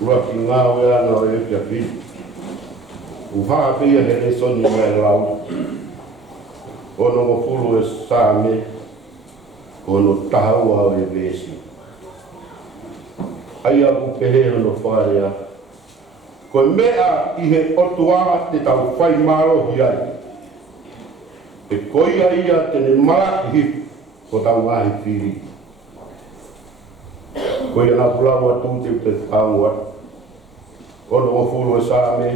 ua ki ngā wea na o e kia whiri. Uhaa pia he re soni mai lau. Ono mo fulu e sāme, ono tahaua o e vesi. Ai aku pehe ono wharea. Koe mea i he otua te tau whai mārohi ai. E koia ia tene maraki hipu ko tau ngahi whiri. Koia nā pulawa tū te whaangua. Ono mo fulu e sāme,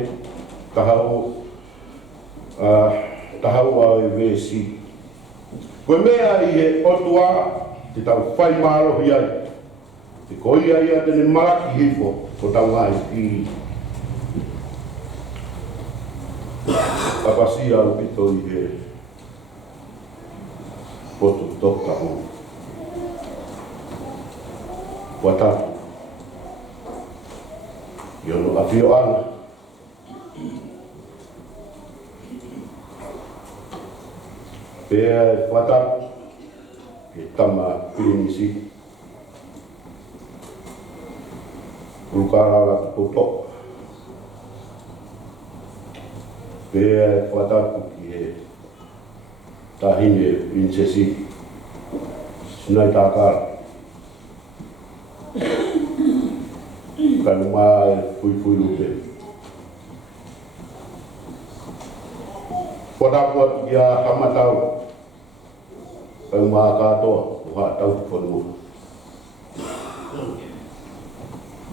tahaua o e vesi. Koe mea i he otua te tau whai mārohi ai. Te koia ia tene maraki hipo ko tau ngahi whiri. Papasia au pito i he poto toka ho. Watatu. Iono apio ana. Pea e watatu. Ke tama pirinisi. Ukarala kupoto. Pea e watatu ki he tahine prinsesi. Sinai tākara. Kanu maa e fui lupe. Watatu atu ki a hamatau. Kanu maa katoa. Uha tau whanua.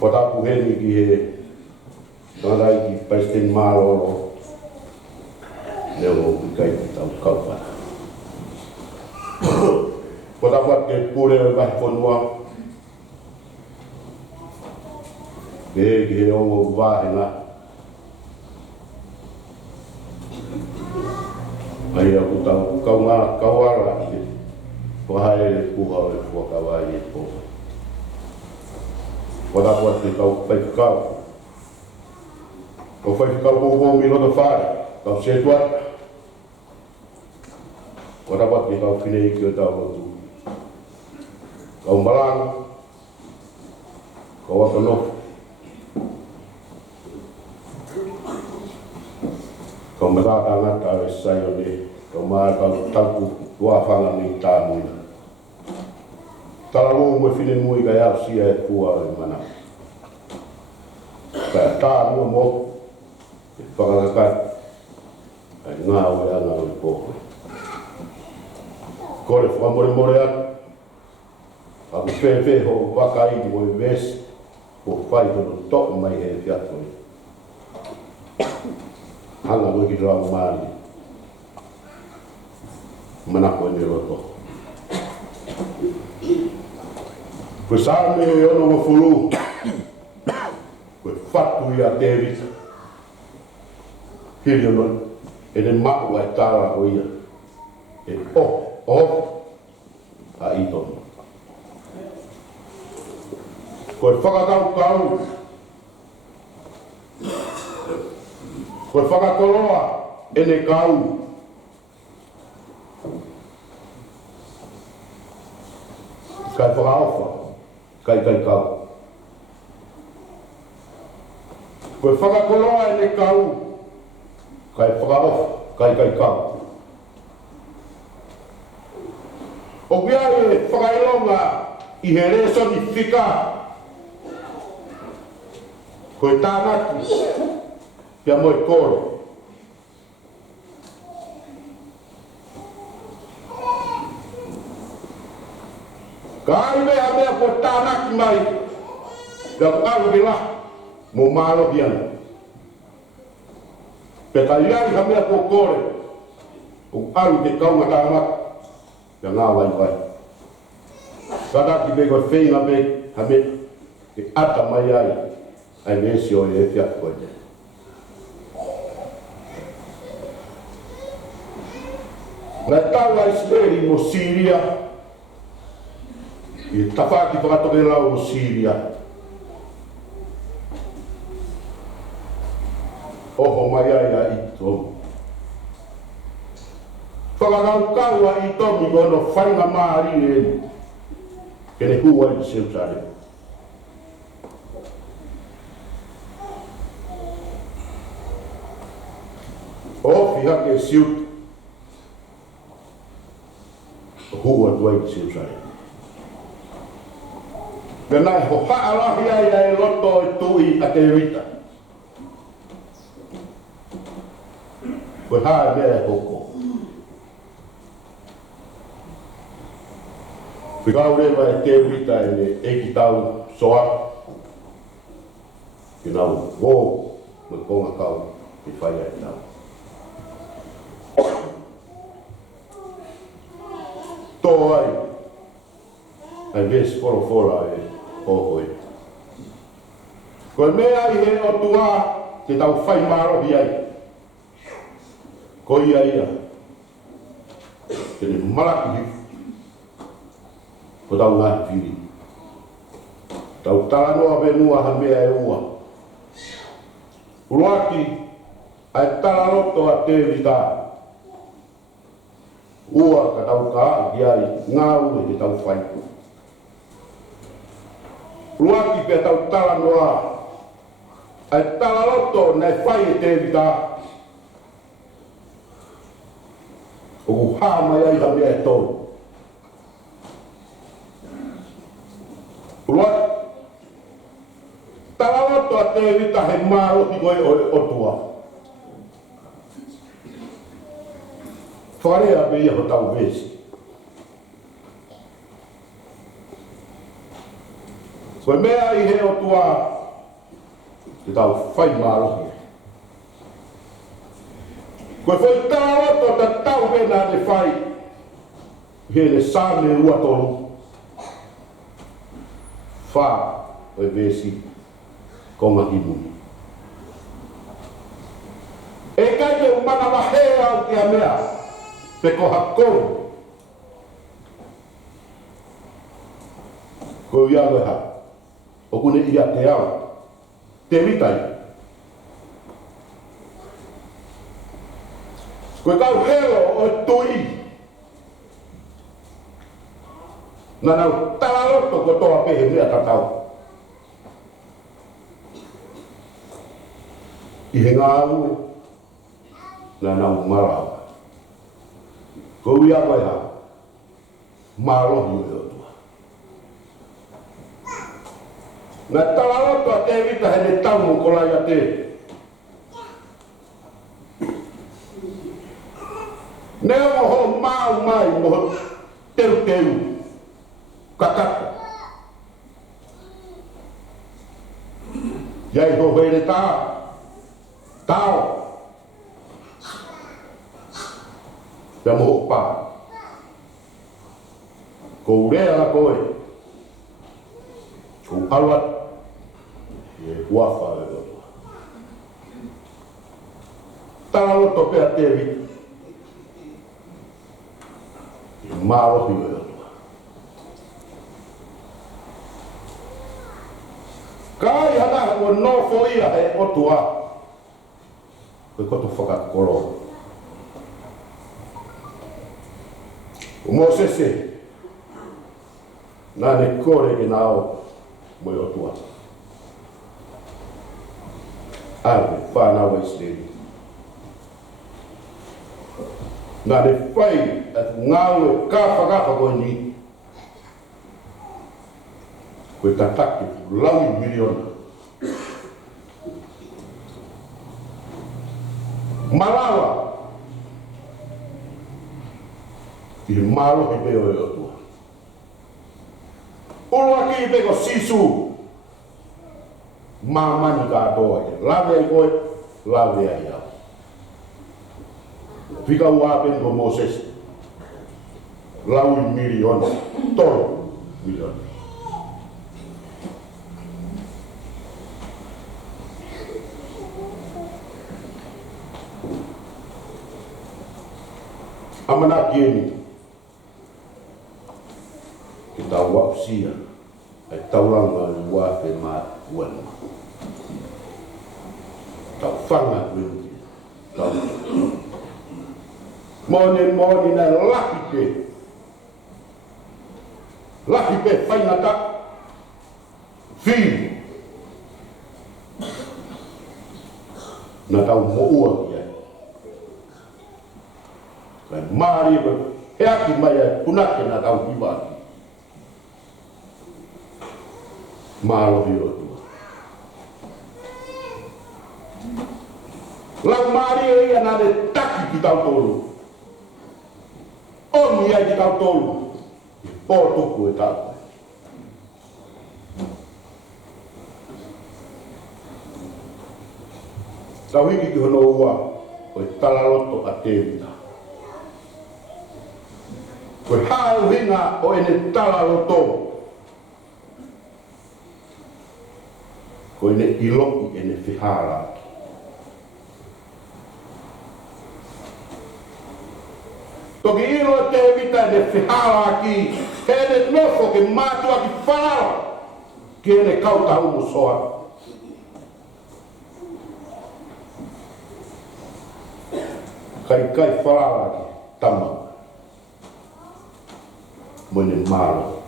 Watatu heni ki he Tārai ki President Maroro. Leo o kai tau kauwhana. Ko tapat ke pure e wahi whanua. Ke he ongo wāhenga. Mai aku tau kau ngā kawara ki. Ko haere puha o e fuakawai e poha. Ko tapat ke tau whaikau. Ko whaikau kōkō mi roto whare. Kau se tuat. Ko rapat ki kau whinei ki o tau rotu. Kau Malanga. Kau Auck. Kau Malanga ngata o e sai o ne. Kau maa kau tauku wāwhanga ni tā muina. Tala mō mwe whine mui kai au sia e pua o e mana. Kai tā mua mō. E whakarakai. Ai ngā ue anga o e pōhoi. Kore whamore atu. Aku whewhe ho wakaidi o e vesi. Ko whai tono toku mai he whiatoi. Hanga wiki rau maari. Manako e ne roto. Koe sāme e ono mo furu. Koe whatu i a David. Hiri ono e ne maku ai tāra o ia. E a itono. Koe whakakau. Koe whakakoloa e ne kau. Kai whakaofa, kai kau. Koe whakakoloa e ne kau. Kai whakaofa, kai kau. O kia e whakailonga i he reso ni whika. Koe tānaki, kia moe kore. Ka ai mea mea koe tānaki mai, kia karu ki la, mō mālo ki ana. Pe ka iai ha mea koe kore, o aru te kaunga tānaki. Kia ngā vai. Sadaki me koe whenga me, ha me, e ata mai ai me si o e whiat koe te. Ngai tau ai Sveri mo Siria, i tawhaki whakatoke lau mo Siria. Oho mai ai a ito. Whakakaukau a i tomi kono whainga maari e. Kene hua i Selusalema. Ofi hake siut. Hua tuai ki Selusalema. Pena ho haalahi ai loto i tui a te rita. Koe hae mea e hoko. Whikau rewa e te rita e ki tau soa. Ki nau wō me konga kau i whaia e tau. Tō ai, ai ves fora e ohoi. Koe mea i he o tua te tau whai marohi ai. Ko ia ia. Tene malaki hifu. Ko tau ngahi whiri. Tau talanoa venua ha mea e ua. Uruaki, ai talaroto a te vita. Ua ka tau ka ki ai ngau e te tau whai. Uruaki pe tau talanoa. Ai talaroto nei whai e te vita. O ku hama ai ha mea e tonu. Uruaki, talaroto a te vita he marohi koe o tua. Wharea pe ia ho tau vesi. Koe mea i he o tua te tau whai marohi. Koe whai talaroto ta tau vena te whai. He ne sāne ua tonu. Wha o e vesi konga himu. E kai te umana wahea o te amea, pe ko hakoru. Ko ialo ha, o kune ia te au, te mitai. Koe kau helo o tui. Nga nau talaroto ko toa pehe mea tatau. I he ngā ue, nga nau marau. Ko ia koe ha, marohi o tua. Nga talaroto a te vita he ne tamu ko lai a te. Nea moho mau mai moho teru teru. Kakata. Iai ho hele tā. Tāo. Pea moho pā. Ko urea la koe. Ko alwa. E huafa e roto. Tāloto pea tevi. E marohi e roto. Kai hana o no fo ia he o tua. Koe koto whakakoro. O Mosese. Nā ne kore ki nā o moi o tua. Awe, whānau e Israeli. Nā ne whai at ngāu e ka whakaka koe ni. Koe tataki laui miliona. Malawa. I marohi pe o e o tua. Urua ki pe ko sisu. Mamani katoa e. Lave ai koe, lave ai au. Whika ua pe ko Moses. Laui miliona. Toro miliona. Amana kieni. Ki tau wapsia. Ai tauranga i wafe ma uana. Tau whanga kuenki. Tau. Mone na laki pe. Laki pe whainata. Whiu. Na tau moua ki ai. Kai maari ko heaki mai ai punake na tau kiwaki. Maalohi o tua. Lau maari e ia nane taki ki tau tolu. Oni ai ki tau tolu. O tuku e tau. Tau hiki ki hono ua o i talaloto a tevita. Koe hao hinga o ene talaloto. Koe ne iloki ene whihara. Toki ilo e tevita ene whihara ki he ene nofo ke mātua ki whanara ki ene kauta umu soa. Kai whanara ki tama. Mone malo.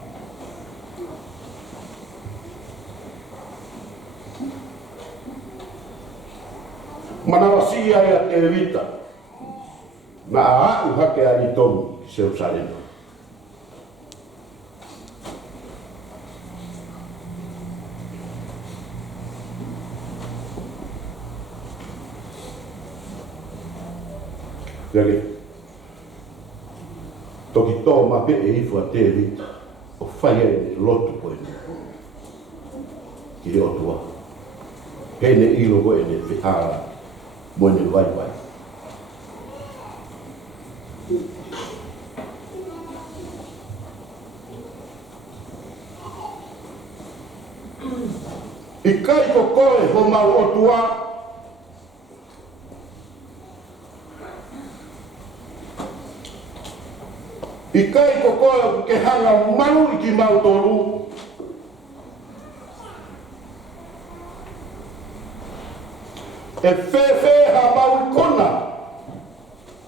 Manawasi ai a tevita. Na aau hake ai Tonga ki Selusalema. Kari, toki tō mape e ifu a tevita o whai e lotu koe ni. Ki reo tua. Hene ilo koe ne whihara moene vai vai. I kai ko koe ho mau o tua. I kai ko koe ke hanga manu i ki mau tolu. E whewhe ha mau i kona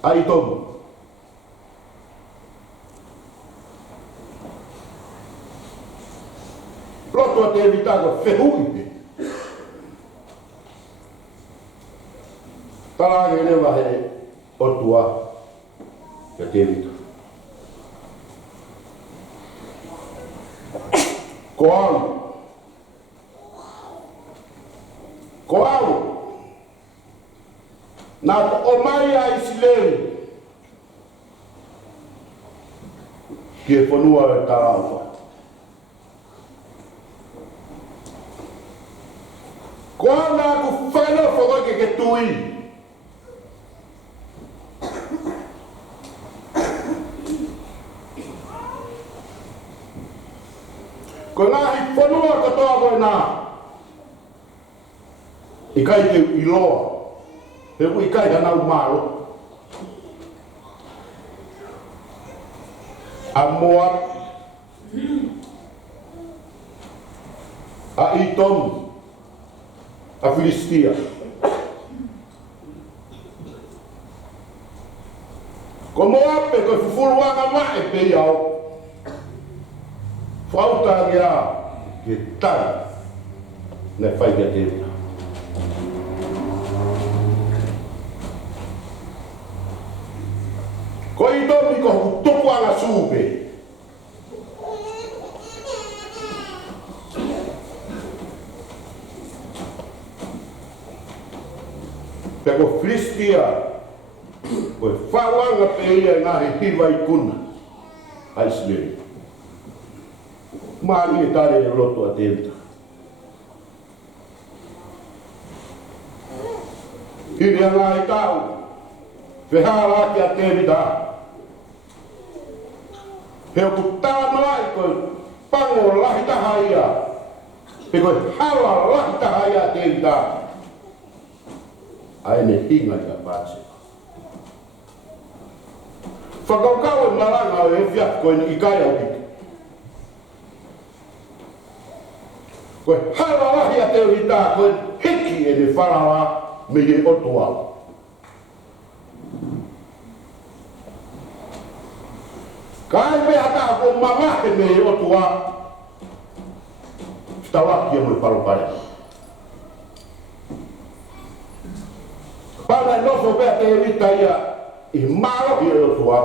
ai tomu. Roto a te evitago whehui. Tarage rewa he otua ya te evitago. Koau. Na o mai a Isileli. Ki e whanua e tarauwa. Koau nā ku whanau whakoike ke tui. Ko ngā hi whanua katoa koe nā. I kai te iloa. He kui kai hanau māro. A Moab. A Edom. A Filistia. Ko Moab e koe fufuruanga mae pe iau. Whauta ngea ke tai. Ne whai kia te. Ko i tomi ko tuku anga sūpe. Pe ko Filistia, ko e whauanga pe ia ngā he hiwa i kuna. Aisleri. Maani e tare e roto a tevita. Hiri ngā i tau. Whehara ki a tevita. He o ku tāna ai koe pango lahi taha ia. He koe hala lahi taha ia tevita. Aene hinga i a pāse. Whakaukau e Malanga o e whiak koe ni i kai au hiki. Koe hala lahi a tevita koe hiki e ne wharawa me e otua. Kai me hata ko mamahe me o tua. Stawaki mo palo pare. Para no so be te evita ia I malo i o tua.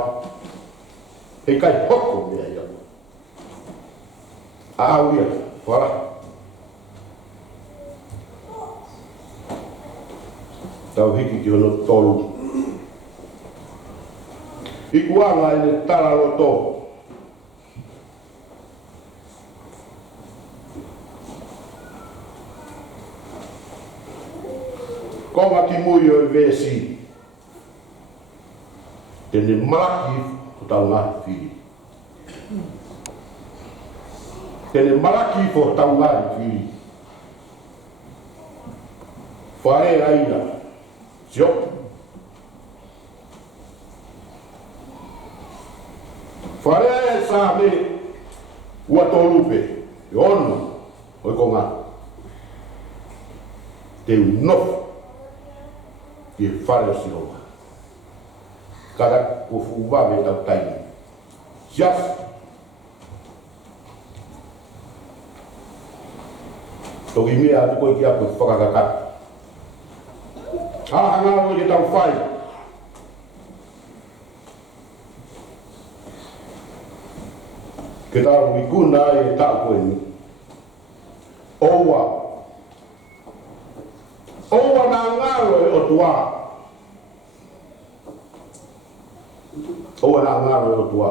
E kai hoko mea ia. A au ia, wala. Tau hiki ki ono tolu. I kuanga i ne taralo tō. Konga ki mui o i vesi. Tene maraki o tau ngahi whiri. Tene maraki o tau ngahi whiri. Whae aina. Sio. Whae aia sa me ua tōlupe. I ono. Oi konga. Te unofu. I whare o siroa. Kada ko fuwawe tau taini. Siasi. Toki mea atu koe ki aku whakakakata. Hanga o i tau whai. Ke tau i kuna e tau koe ni. Oua. Oua nā ngaro e o tua. Oua nā ngaro e o tua.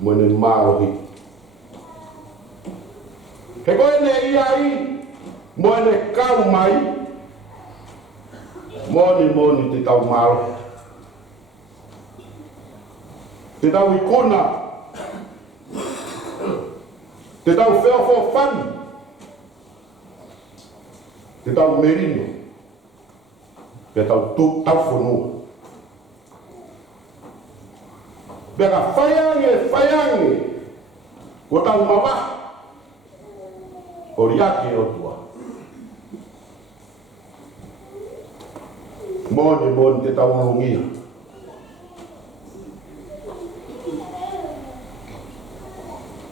Mwene marohi. He koe ne iai. Mwene kau mai. Moni te tau maro. Te tau i kona. Te tau whea fo whani. Te tau merino. Te tau tau whanua. Beka whaiange. Ko tau mawa. Ko riake o tua. Moni te tau rungia.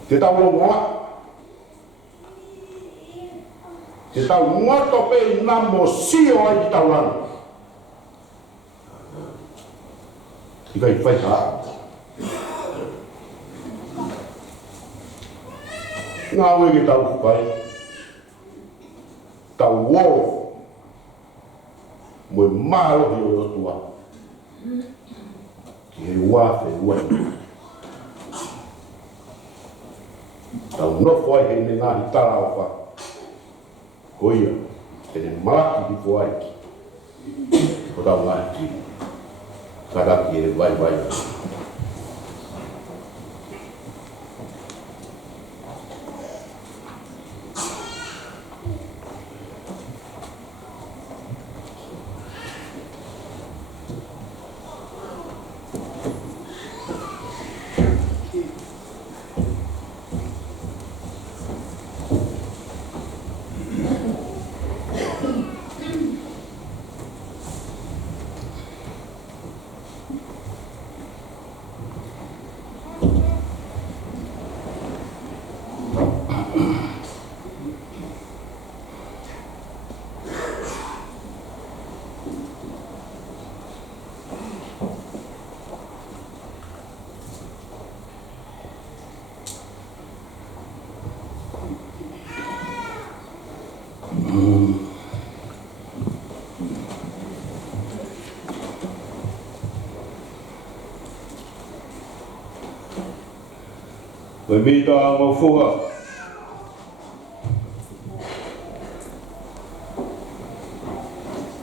Te tau rongoa. Te tau ngoto pe namo sio ai ki tau lana. I kai whai haa. Ngā ue ki tau whai. Tau wō. Mwe malo hi o tua. Ki he wafe uai. Tau nofo ai he ne ngāhi tara o wha. Koia, tene maraki ki fuai ki. Ko tau ngāhi ki. Karaki e vai. Koe mita ngō fua.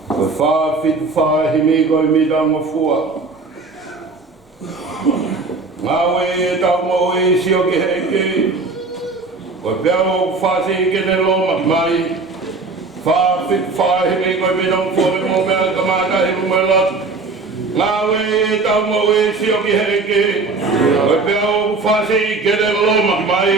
Koe whāwhitu whāhimi koe mita ngō fua. Ngā wei e tau mo e sio ki heike. Koe pēo o whāsi ke te loma mai. Whāwhitu whāhimi koe mita ngō fua mo mea kamata hiru mai latu. Ngā wei e tau mo e sio ki heike. Koe pēo o whāsi ke te loma mai.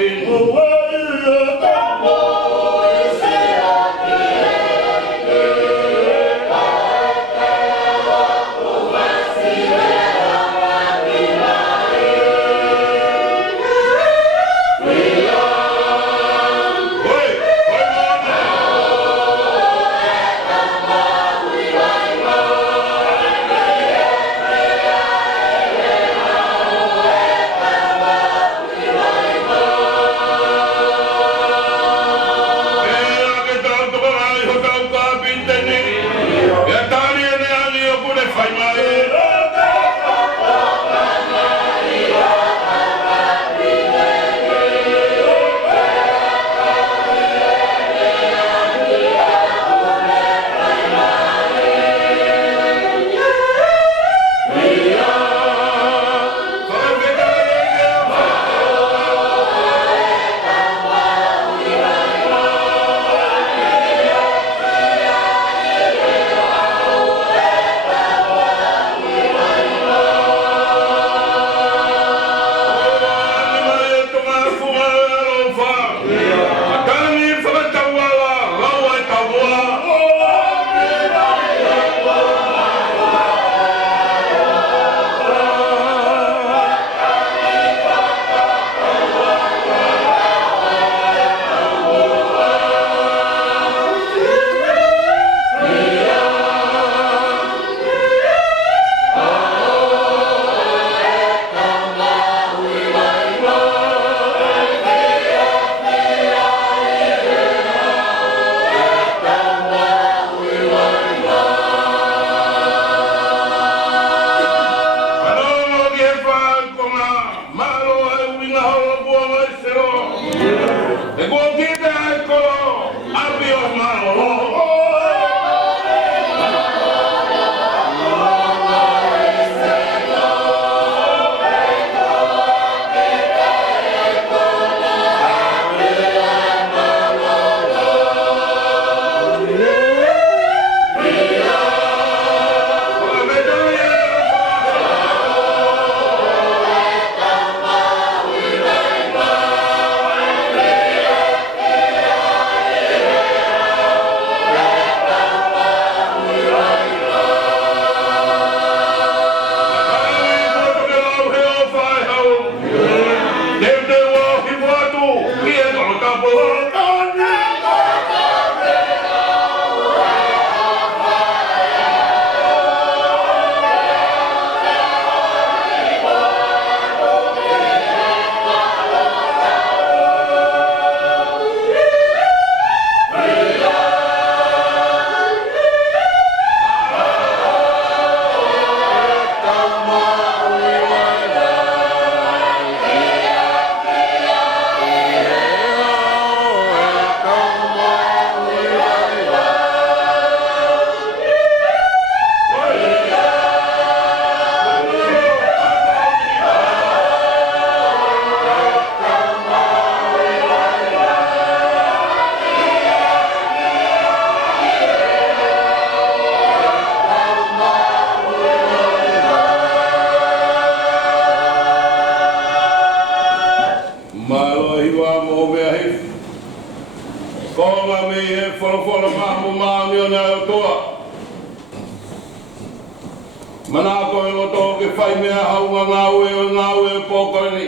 Mana ko e loto ke whai mea haunga ngāue pōkoi ni.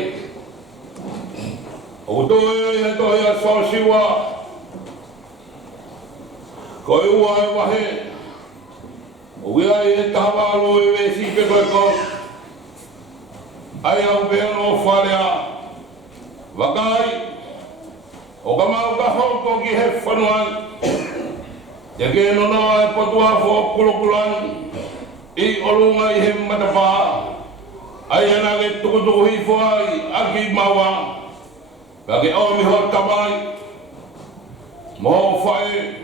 O to e he tohi a sōsiwa. Ko e ua e wahe. O ia e tawa alo e wesi pe koe ko. Ai au pēr no wharea. Wakai. O ka mau ka hoko ki he whanuan. Ia ke nonoa e potua fo kulukulan. I olunga I he matapā. Ai ana ke tukutuku hifo ai aki maua. Ka ke o miho tamai. Moho whae.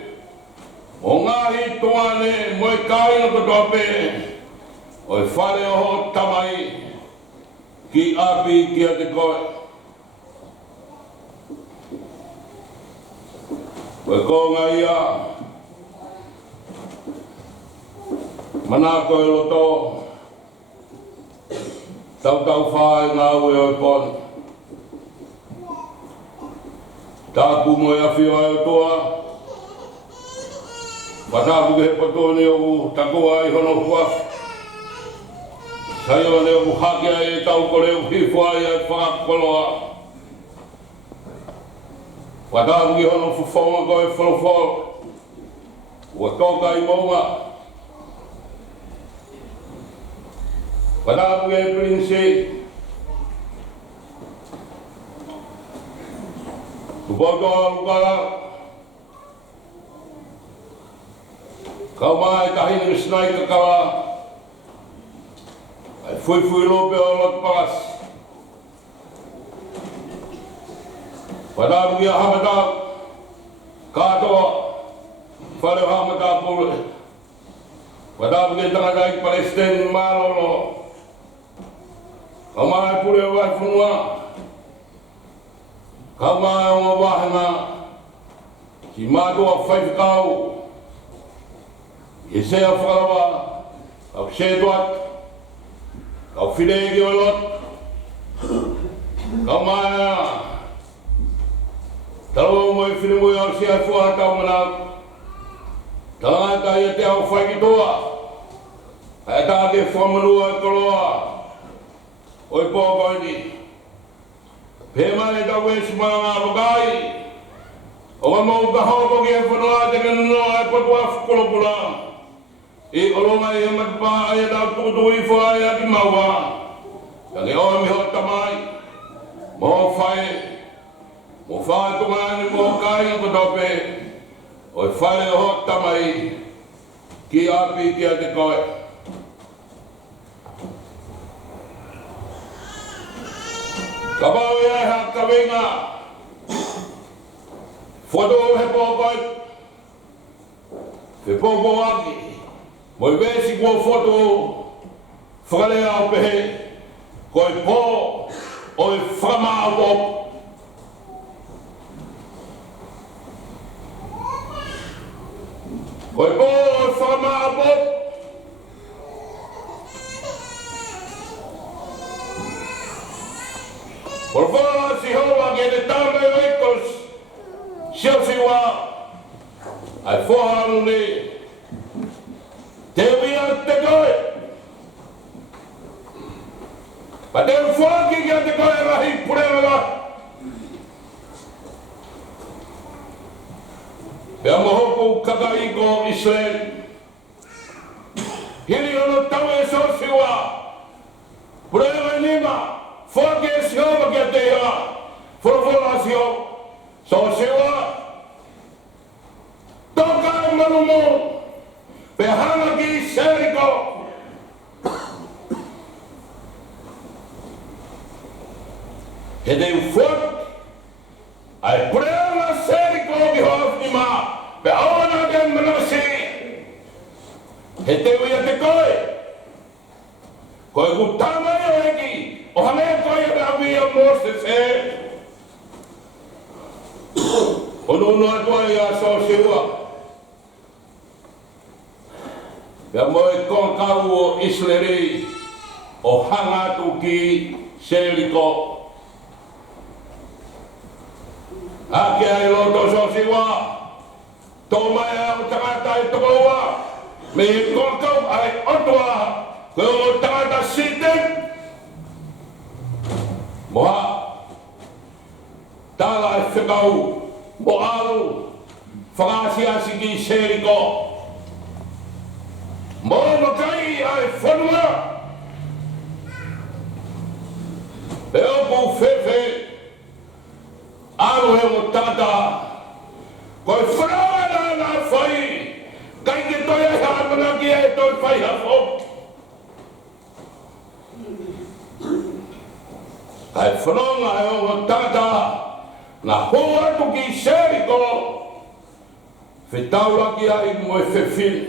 O ngahi tuane mo I kai no katope. O I whare o tamai. Ki api ki a te koe. Koe ko ngai a. Mana koe loto. Tau whae ngā ue o pon. Tāku mo e awhio ai o toa. Wataku ke he potone o takoa I hono hua. Sai o ne o hake ai e tau kore o hifo ai ai whakakoloa. Wataku ki hono fufonga koe wholofolo. Ua toka I maunga. Wataku ke prinsi. Kupoto alukala. Kau mai tahini snai kakawa. Ai fui lope o lot pas. Wataku ki a hamata. Katoa. Whare hamata pule. Wataku ki tangata I Palestine marolo. Kau mai pule o ai funua. Kau mai o ngā wāhanga. Ki mātua whaifakau. I sea whakarawa. Kau setuat. Kau whiregi o lot. Kau mai a. Talo mo I whirimui au sea fuaha tau manau. Tangata I te au whaikitoa. Hai tāke whamanua I koloa. Oi pōkoi ni. Pēma e tau e simana ngā wakai. O ka mau ka hoko ki e whanua te kanoa e patua whukulokula. I olonga I he matapā ai e tau tukutuku I whai ai aki maua. Ka ke oa miho tamai. Mo whae. Mo whae tungani mo kai ko tope. Oi whae o ho tamai. Ki api ki a te koe. Ka pau ia e haka wenga. Foto he pōkoi. He pōko aki. Mo I wēsi kua foto. Whakalea o pehe. Ko I pō. O I whakamā o. Ko I pō o I whakamā o. Por favor, si hoa ke te tāme o ekos. Siasi wā. Ai whaharu ni. Te wia te koe. Pa te whaki ki a te koe rahi purewala. Pea mohoku kakaiko Israel. Hiri ono tau e sosi wā. Purewa nima. Whake e sioma ki a te ia. Whorowhora sio. Sosi wā. Toka e manumu. Pe hanga ki Seriko. He te uwhak. Ai purewa Seriko ki hoafnima. Pe aona te manasi. He te ui a te koe. Koe ku tamai o eki. O hane koe e awi a Moses e. O nunu atua I a sosiua. Pea moe kongkau o Isleri. O hangatu ki Seriko. Ake ai loto sosiua. Tō mai au tangata I tokoua. Me kongkau ai otua. koe o tangata siten. Moha, tala e whekau, mo alu, whakasiasi ki seriko. Mo makai ai whanua. E opu whewhe, alu he mo tangata, koe whanau na whai, kai ke toi e hapana ki e toi whai hafo. Kai whanonga e o tangata, na hoa tu ki seriko, whetau ki ai mo e whewhine.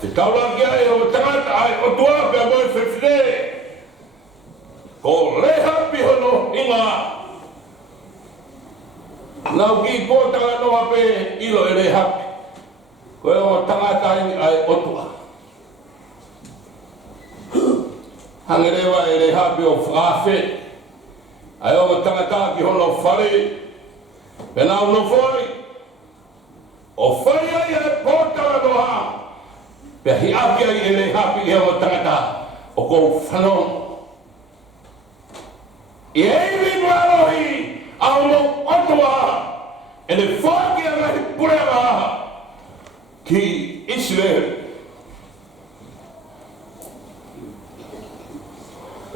Whetau ki ai o tangata ai o tuapea mo e whewhine. Ko leha pihono inga. Nau ki kōtanga noa pe ilo e leha. Ko e o tangata ai o tua. Hangerewa e le hape o whaafe, ai o tangata ki hono whare, pena uno foi, o whare ai e pōtara noha, pe hi api ai e le hape i o tangata, o kou whanong. I eiwi nuarohi, a uno otoa, e le whaki a rahi purewa, ki Israel.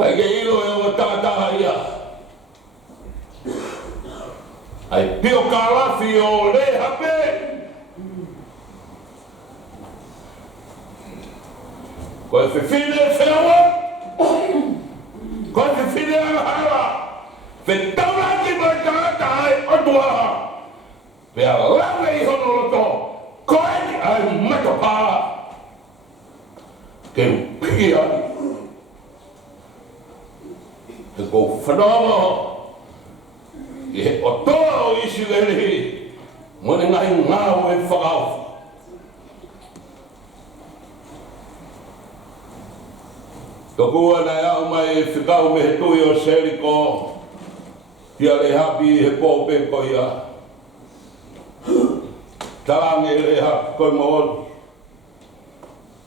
Pai ke ilo e o tangataha ia. Ai pio karafi o le hape. Koe whiwhine e wheawa. Koe whiwhine e hara. Whetaura ki mai tangataha e otuaha. Pea lawe i hono roto. Koe ni ai matopā. Ke upiki ai. Te kou whanonga i he o toa o isi lehi mone ngai ngāu e whakau. Ka kua nei au mai e whikau me he tui o seriko kia le hapi he pōpeko ia. Tarangi e le hapi koe maoni.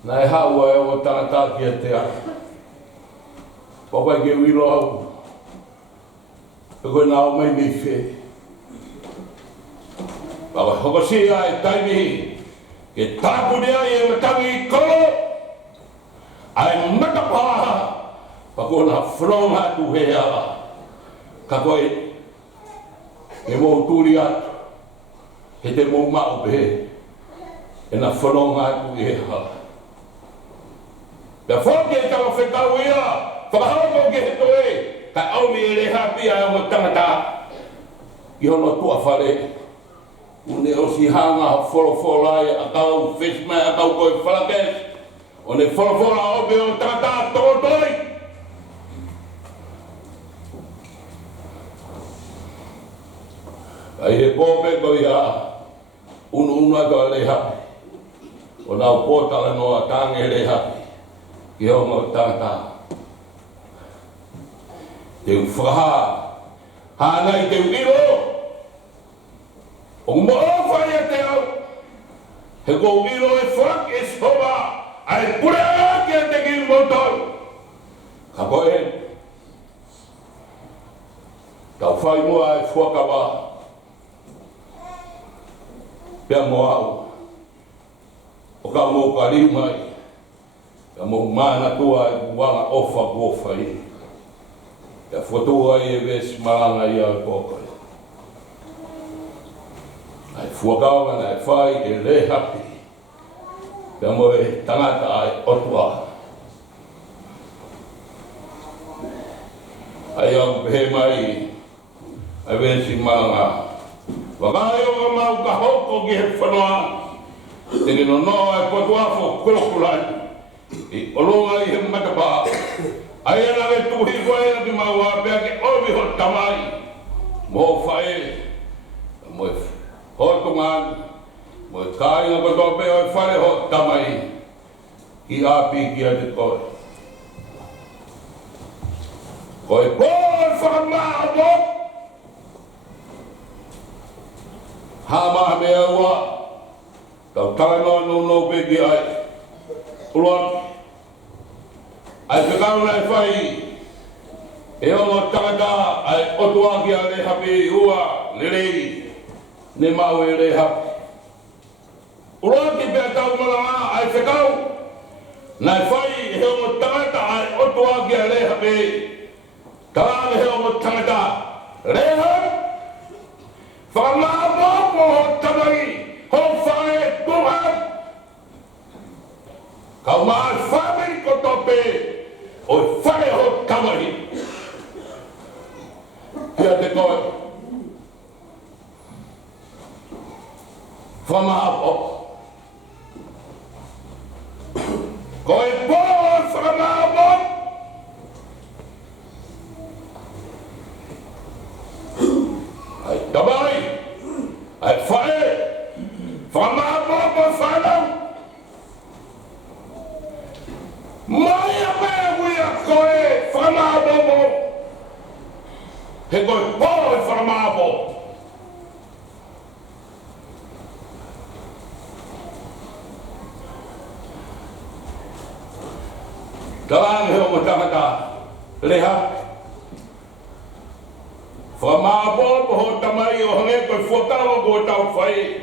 Nei haua e o tangata kia te ai. Papai ke wilo au. E koe nao mai mei whe. Papai Fkosi ai taimi. Ke tāpune ai e matangi i kolo. Ai matapaha. Pa koe na whanonga tu he ala. Ka koe. E mou tūri atu. He te mou mao pehe. E na whanonga tu he ala. Pea whanke e tawa whetau ia. Whakahau ke he toe, kai aumi e le hapi ai o tangata. I hono tua whare. Une o si hanga wholowholai a kau whismai a kau koe whalakes. O ne wholowhola ope o tangata tōtoi. Ai he pōpe koi a unu ato a le hapi. O nau pōtala noa tange le hapi. I hono tangata. Te whaha, hānai te wiro, o mōwhai a te au, he ko wiro e whak e soba, ai purea ki a te ki motau. Ka koe, tau whai mua e whakawa, pia mo au, o ka mō karimai, ka mō mana tua e wanga ofa kōwhai. Te whatua i e wesi Malanga i au kōkai. Ai whuakaunga nei whai e le hapi. Pea mo e tangata ai otua. Ai au pehe mai, ai wesi Malanga. Wakai o ka mau ka hoko ki he whanoa. Te kino noa e potuafo kulokulai. I olonga i he matapā. Ai ana le tuhi koe na ki maua pia ke omi ho tamai. Mo whae, mo e hotungan, mo e kāinga koto pe o e whare ho tamai. Ki api ki a te koe. Koe pōi whakamā mo. Ha maha mea ua, ka Kau tāna no peki ai. Uruan. Ai whekau nei whai. E ongo tangata ai otuaki a le hapi ua le rei. Ne mau e le hapi. Uruan ki pia tau malanga ai whekau. Nei whai he ongo tangata ai otuaki a le hapi. Tāna he ongo tangata. Le hapi. Whamāpō mo ho tamai. Ho whae tuhan. Kau maa whamei ko tope. O whae ho tamai. Kia te koe. Whamāpō. Koe pō whamāpō. Ai tamai. Ai whae. Whamāpō po whanau. Mai a mea wia koe whamāpō po. He koe pō e whamāpō. Tāng he o matangata. Leha. Whamāpō po ho tamai o hange koe whakawa ko tau whai.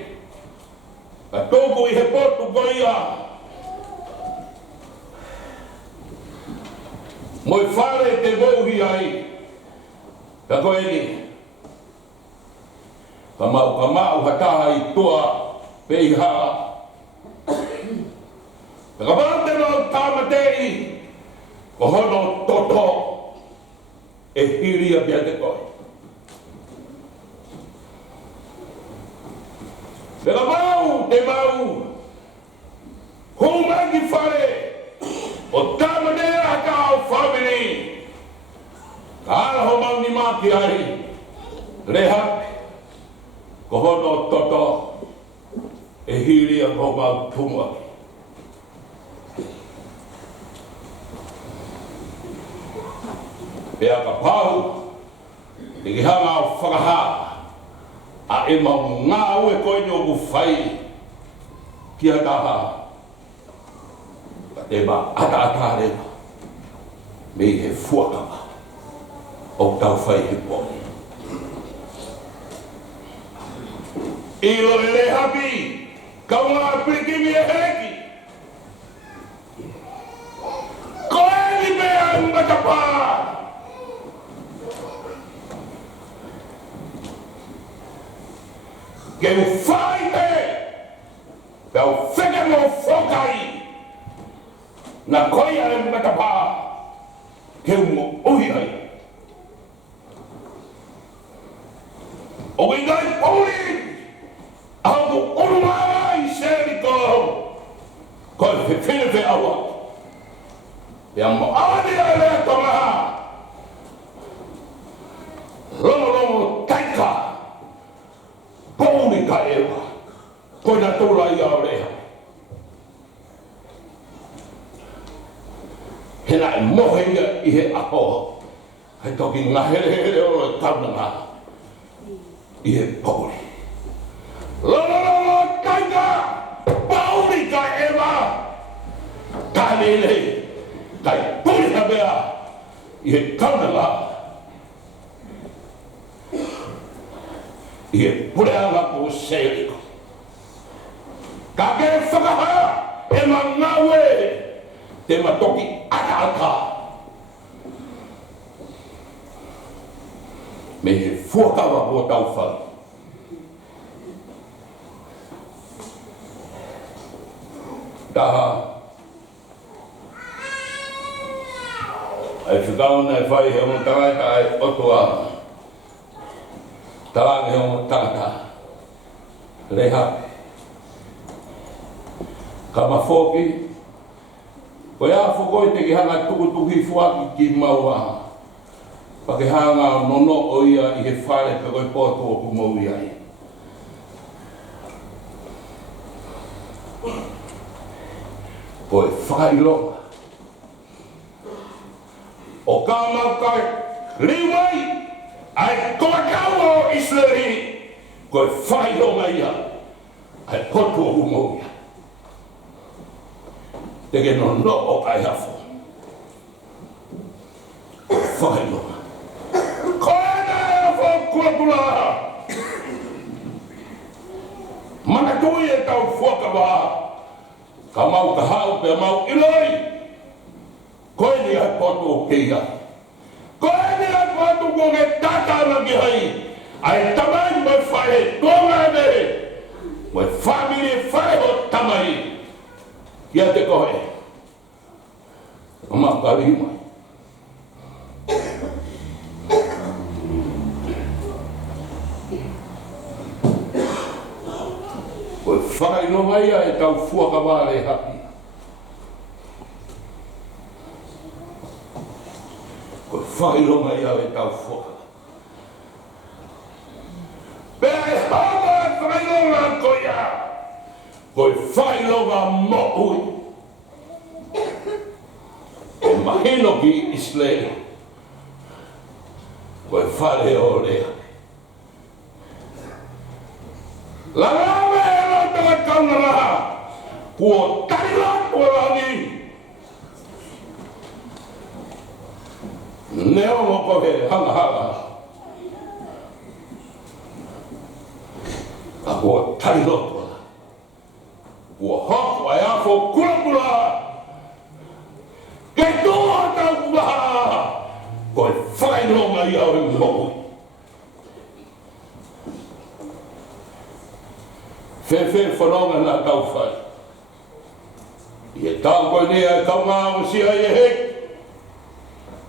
Ka tōku I he potu koia. Moi whare te mauhi ai. Ka koe ni. Ka mau hataha I tua pei haa. Ka wante no tāmatei. Ko hono toto. E hiria pia te koe. Pela mau, te mau. Humangi whare. O tamanera ka o family. Kala ho mau ni maki ai. Reha. Ko hono toto. E hiri a ko mau tunga. Pea ka pau. Te ki hanga o whakaha. A e mau ngā ue koe ni o ku whai ki a taha. Ka te ma ata rewa. Me he fuakama. O tau whai he pōni. I lo e le hapi. Kau ngā pirikimi e heki. Koe ni mea ngatapā. Ke whai te. Pau wheke mo whokai. Na koe are matapā. Ke mo uhi ai. O ingai pōri. Au ko urumara I sēri ko. Koe whiwhine whi awa. Pea mo awani ai lea tomaha. Romo taika. Pōni ka ewa. Koe na tūra I au reha. Hena e mohe ia I he aho. Hei toki ngā here o taunanga. I he pōni. Lolo kaika. Pōni ka ewa. Ka lele. Kai pūni ha mea. I he taunanga. I he pureanga ko sēriko. Ka ke whakaha e ma ngawe te matoki aka. Me he fuakawa o tau whai. Taha. Ai whikau nei whai he o tangata ai otua. Talange o tangata. Reha. Ka mawhoki. Koe a whokoi te ki hanga tukutuki fuaki ki maua. Pake hanga nono o ia I he whare pe koe poto o ku mau ia I. Koe whakailonga. O ka maukai riwai ai koe kau o Israeli. Koe whakailonga ia. Ai poto o ku mau ia. te ke no o ai hafo. Whakaino. Koe na e hafo kula. Mana tui e tau fuaka wā. Ka mau ka hau pe mau iloi. Koe ni ai potu o keia. Koe ni ai potu ko ke tata rangi hai. Ai tamai mai whae tonga ne. Mai family whae ho tamai. Kia te koe. Ama kari mai. Koe whakaino mai e tau fuaka wale hapi. Koe whakaino mai e tau fuaka. Pea e hawa e whakaino ngā koia. Koe whakaino ngā mo'ui. O mahino ki Israel. Koe whare o lea. Larawe e rotanga kaunaraha. Kua tarila kua rangi. Neo mo kohe hanga hanga. Ka kua tarila kua. Kua hoku ai afo kula kula. Ke toa tau maha. Koe whakaino mai au e mohu. Whewhe whanonga nā tau whai. I e tau koe nea e kaunga o sia i e hek.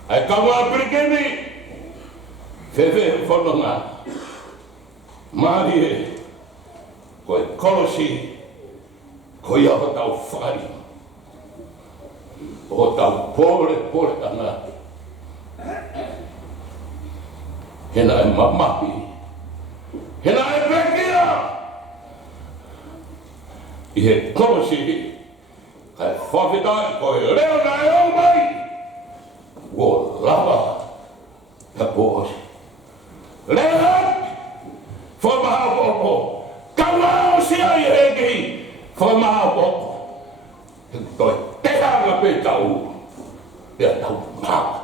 E kaunga pirikemi. Whewhe whanonga. Māri e. Koe kolosi. Koe aho tau whai. O tau pole ana. Hena e mamahi. Hena e pekia. I he kolosi. Kai whawhitai koe leo na e o mai. Wo lava. Ka pōsi. Leo hak. Whamaha pōpo. Kaunga o sia i heki. Whamaha pōpo. Toi tehanga pe tau. Pea tau maa.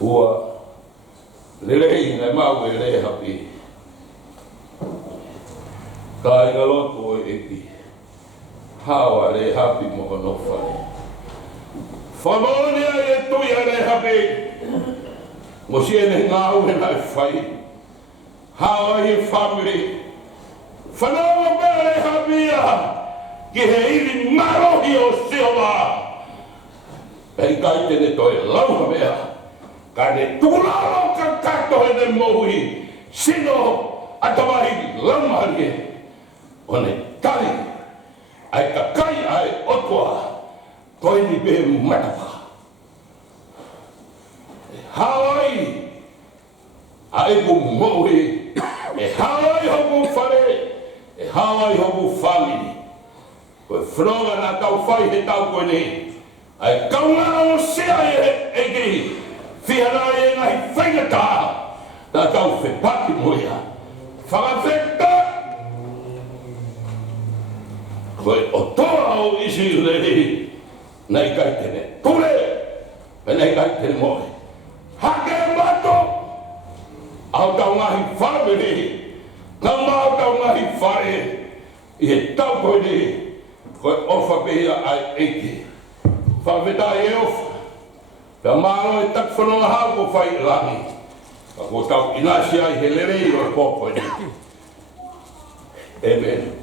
Ua lelei ngai mau e le hapi. Ka inga loto e eki. Hawa le hapi mo no whare. Whamonia e tuia le hapi. Mo siene ngau e nai whai. Hawa i family. Whanawa mea le hapia. Ki he ili marohi o sioma. Pei kai tene toi lauha mea. Ka ne tūlaro ka kato he ne mohui. Sino atamahi lamari e. O ne tari. Ai ka kai ai otua. Koe ni pe matapa. Hawaii. Ai ku mohui. E Hawaii hoku whare. E Hawaii hoku family. Koe whanonga nā tau whai he tau koe ne. Ai kaunga o sea e ki. Whihana e ngai whaingata. Nā tau whepaki moia. Whakawheta. Koe o toa o isi lehi. Nei kai tene tule. E nei kai tene moe. Hake mato. Au tau ngahi family. Ngā mau tau ngahi whare. I he tau koe ni. Koe ofa pehia ai eiki. Whawheta e ofa. Pea mālo e tak whanonga hau ko whai langi. Ka ko tau inasi ai he lerei o pōpoi ni. Amen.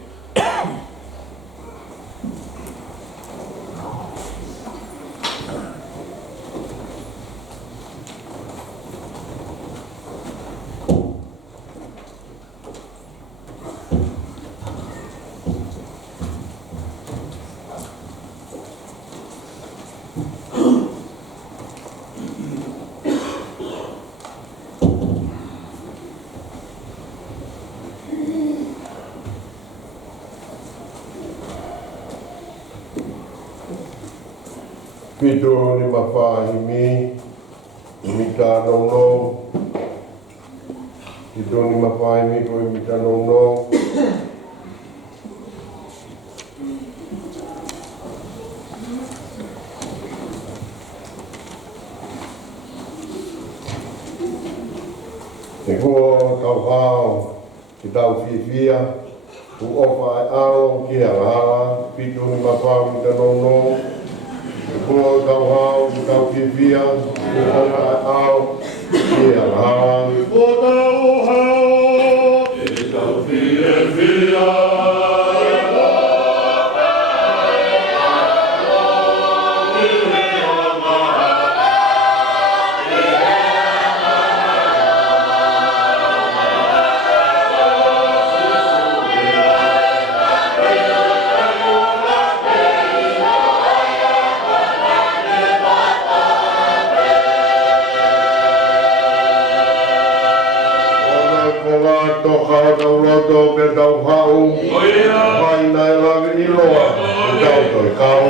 Pito ni mawhahimi, mi tā nongo, Ki toni mawhai mi koe mi tanongo. E kua tau hao, ki tau whiwhia, ku ofa e ao ki a hala, pitu ni mawhai mi tanongo. E kua tau hao, ki tau whiwhia, ku ofa e ao ki a hala. O tau hao, e tau whiwhia. Loto pe tau hau, hai nai lawe i loa, pe tau toi kau.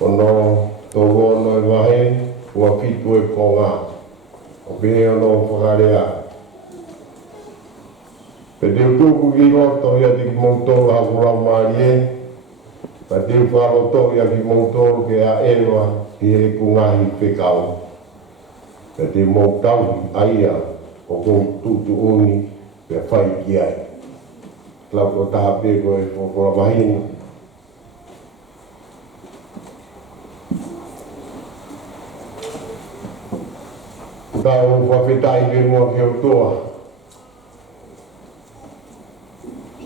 Ono togo no wahe ua fitu e konga o pehe ono whakarea. Pe teo tūku ki roto ia te ki moutou a kurau marie, pa teo wharoto ia ki moutou ke a ewa ki he kungahi whekau. Pe te moutau aia o kou tūtu uni pe whai ki ai. Klau ko taha pe koe whakura mahina. Tau whawhetai ke mua ki o toa.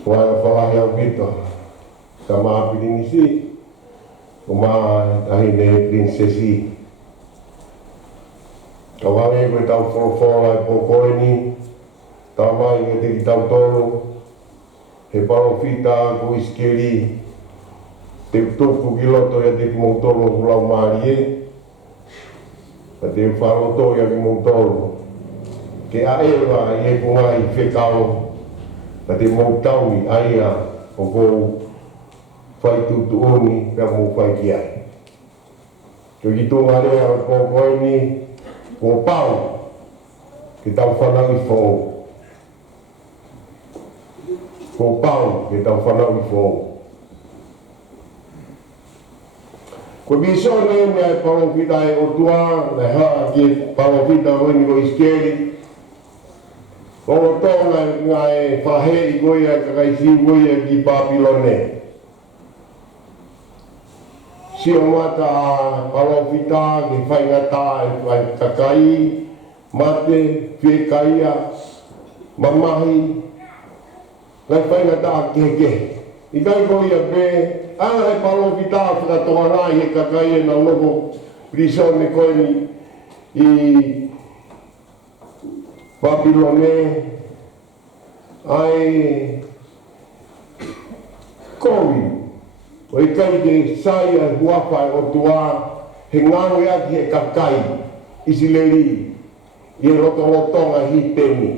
Wai whalahi au pito. Ka maa pirinisi. O maa tahine prinsesi. Ka wange koe tau whorofora e pokoeni. Tau mai ke te ki tau toro. He parofita ko iskeri. Te tuku ki loto ia te ki moutoro kulau maarie. Pa te wharoto ia ki moutoro. Ke a ewa i he kunga i whekaro. Pa te moutaui aia o kou whai tutu oni pia mou whai ki ai. Ko ki tunga rea o kou koini, ko pau, ki tau whanau i whou. Ko pau, ki tau whanau i whou. Ko biso ne me parofita e o tua, le haa ki parofita honi ko iskeri. O Tonga nga e whahe i goia kakaisi goia ki Papilone. Si o mata parofita ki whaingata e whai kakai, mate, whiekaia, mamahi, ngai whaingata ki heke. I kai goia pe, ana he parofita whakatoa nai he kakai e na loko prisone koeni i Papilone ai kowi o i kai ke saia huapa o tua he ngawe aki he kakai i sileri i he rotonga hi teni.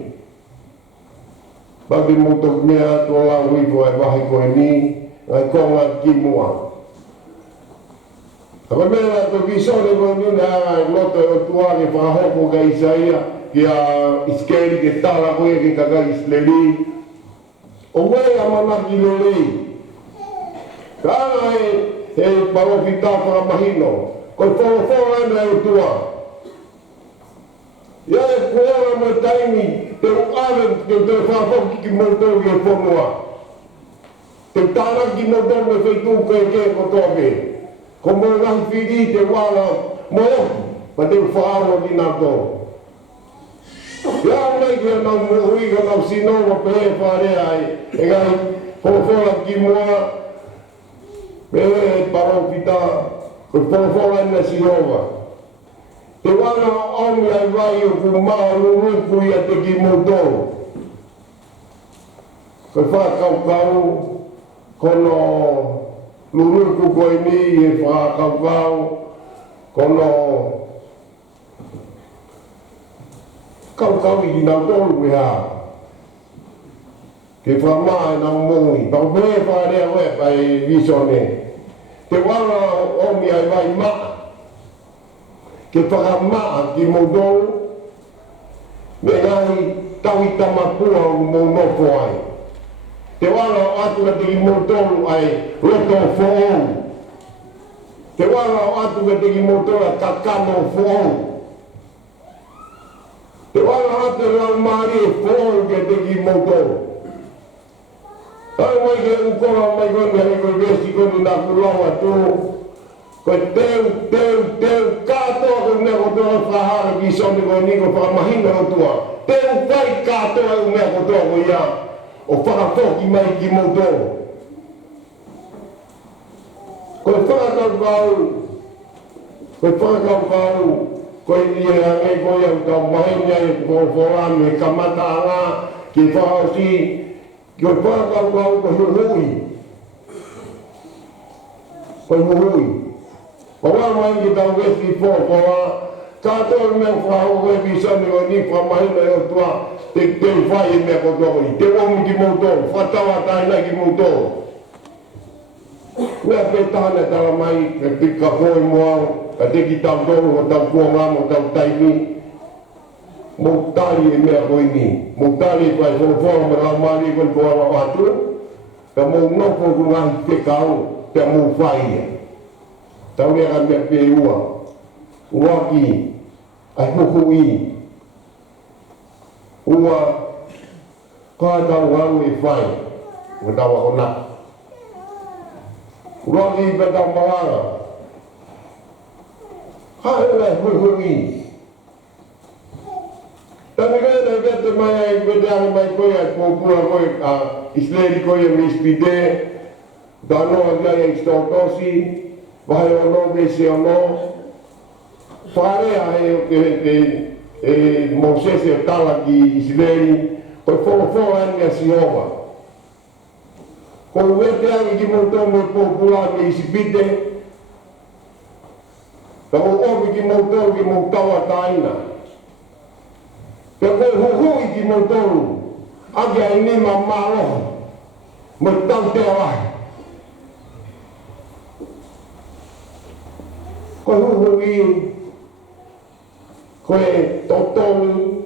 Babi mutok mea to la wiko e wahi koe ni ai konga ki mua. Ako mea to kisone koe ni na loto o tua ke whahoko ka isaia ki a iskeri ke tala koe ke kakai isleri. O wei a manaki lorei. Ka ana he parofita whakamahino. Koe whawawhawa ana e tua. Ia e kuara mo taimi te uawe te whawawhaki ki moutou ki o whanua. Te tāna ki mo tō me whaitu ke ko tōke. Ko mo ngahi whiri te wala mo oku, pa te whaaro ki nā tō. Ia mai ki anau muhui ka nau sinoma pe e wharea e ngai whawhora ki mua pe e parau pita ko whawhora ina sinoma. Te wana ongi ai vai o ku maa luruku ia te ki mo tō. Ko whakaukau kono luruku koe ni e whakaukau kono kau i ki nau tolu e hā. Ke whamaa e nau mōi, pau pēe whārea oe pai visone. Te wala omi ai vai maa. Ke whakamaa ki mō tolu, me ngai tau i tamapua o mō nofo ai. Te wala o atu ka te ki mō tolu ai roto whoou. Te wala o atu ka te ki mō tolu ai kakano whoou. Te wala ate rau maari e whoou ke te ki mō tolu. Tau mai ke ukora mai koni hei koe vesi koni nā kulaua tō. Koe teu kātoa koe mea kotoa whahara ki soni koe niko whakamahina kotoa. Teu whai kātoa koe mea kotoa koe ia. O whakafoki mai ki mō tōru. Koe whakakaukau, koe ia ngai koe au tau mahenia e kōwhorame e kamata anga ki whakausi, koe whakakaukau koe huhui. Koe huhui. Koe mai ki tau wesi whōwhora, kātoa mea whahau koe visani koe ni whamahina e o tua, te whai e mea kotoa koe, te omi ki mō tō, whatawa taina ki mō tō. Mea pe tāne tala mai, e pika hoi moau, ka te ki tau tōru o tau kuangam o tau taimi. Mō tāri e mea koe ni, mō tāri e pai whorofora me rau maari koe koara o atu, ka mō noko ku ngahi te kau, te mō whai e. Tau rea ka mea pe ua, uaki, ai huku i. Ua kātau haru e whai, o tawa o nā. Uroki i pētau Malanga. Hae nai hui i. Tani kai nai vete mai ai vete ane mai koe ai kōpura koe a Isleri koe me ispide, tanoa kia i Fkosi, vahe o no me se o no. Wharea e Moses e tala ki Isleri, koe whorofora ane a Sihova. Koe vete ane ki mōtau me pōpura me isipite, ka o omi ki mōtau ki mōtaua taina. Ka koe huhui ki mōtau, ake ai nima māloha, me tau te awai. Koe huhui, koe totonu,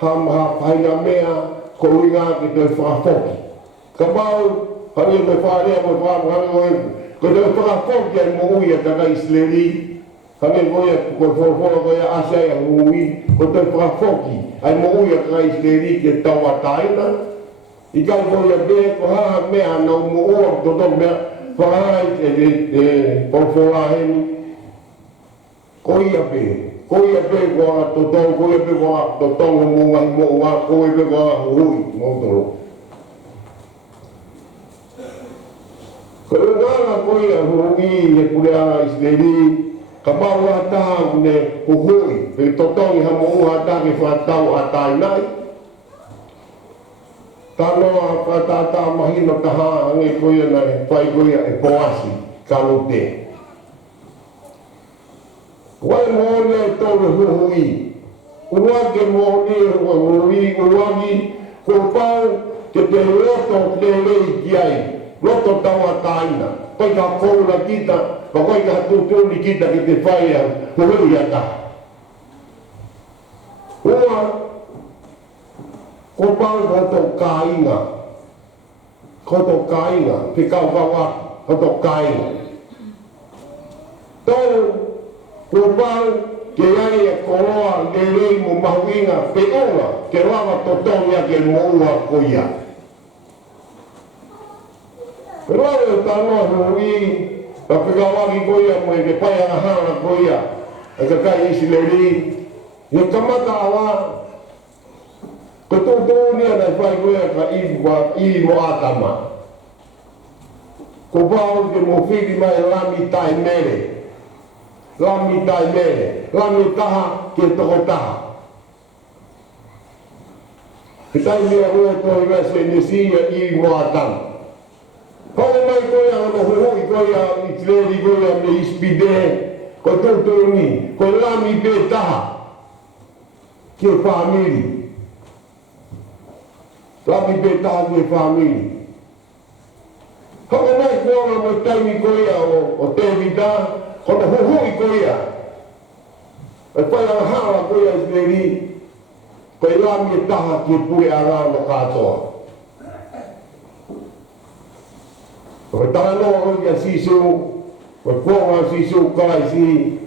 hamaha paina mea, ko uinga ki te whakafoki. Ka mau, hangi koe wharea koe whaamu, hangi koe, koe te whakafoki ai mo ui a taka Isleri, hangi koe koe whorofora koe asai a ui, koe te whakafoki ai mo ui a taka Isleri ki taua taina. I kai koe a me, ko haha mea nau mo ua toto mea, whakarai e whorofora heni, koe a pe. Koe a pe koa totong, koe a pe koa totong mo ngai mo ua, koe a pe koa hui, mo toro. Koe ngana koe a hui e kureanga Isleri, ka mau a taha ne kuhui, pe totongi ha mo ua taha ki whatau a tainai. Tanoa whatata mahino taha ange koe nai, whai koe e poasi, kalote. Wai moone e tōre huhui, uake moone e huhui, uaki, ko pau te te roto te rei ki ai, roto taua taina, koi ka koura kita, ka koi ka tutuni kita ki te whai au, huhui ata. Ua, ko pau koto kāinga, te kau wawaki, koto kāinga. Tau, ko pau ke ai e koroa le rei mo mahuinga pe onga ke rawa totongia ke moua koia. Kalau tanah hui, tapi kawan ikoya mo ke paya hana koya, agak isileri, yang kamata awa, ketutu ni ada fai koya ka ibu atama. Kobau ke mofidi mai lami tai mere, lami taha ke toko taha. Kita ini orang tu iba senisi ya ibu atama. Kalau mai koya no hui koya itleri koya me ispide, ko tutu ni, ko lami be taha ke family. Lami be taha ke family. Kalau mai koya mo taimi koya o te vida, ko no hui koya. E pai ana hala koya itleri, ko lami taha ke pui ara no katoa. Ko tano o ya sisu, ko konga sisu kai si.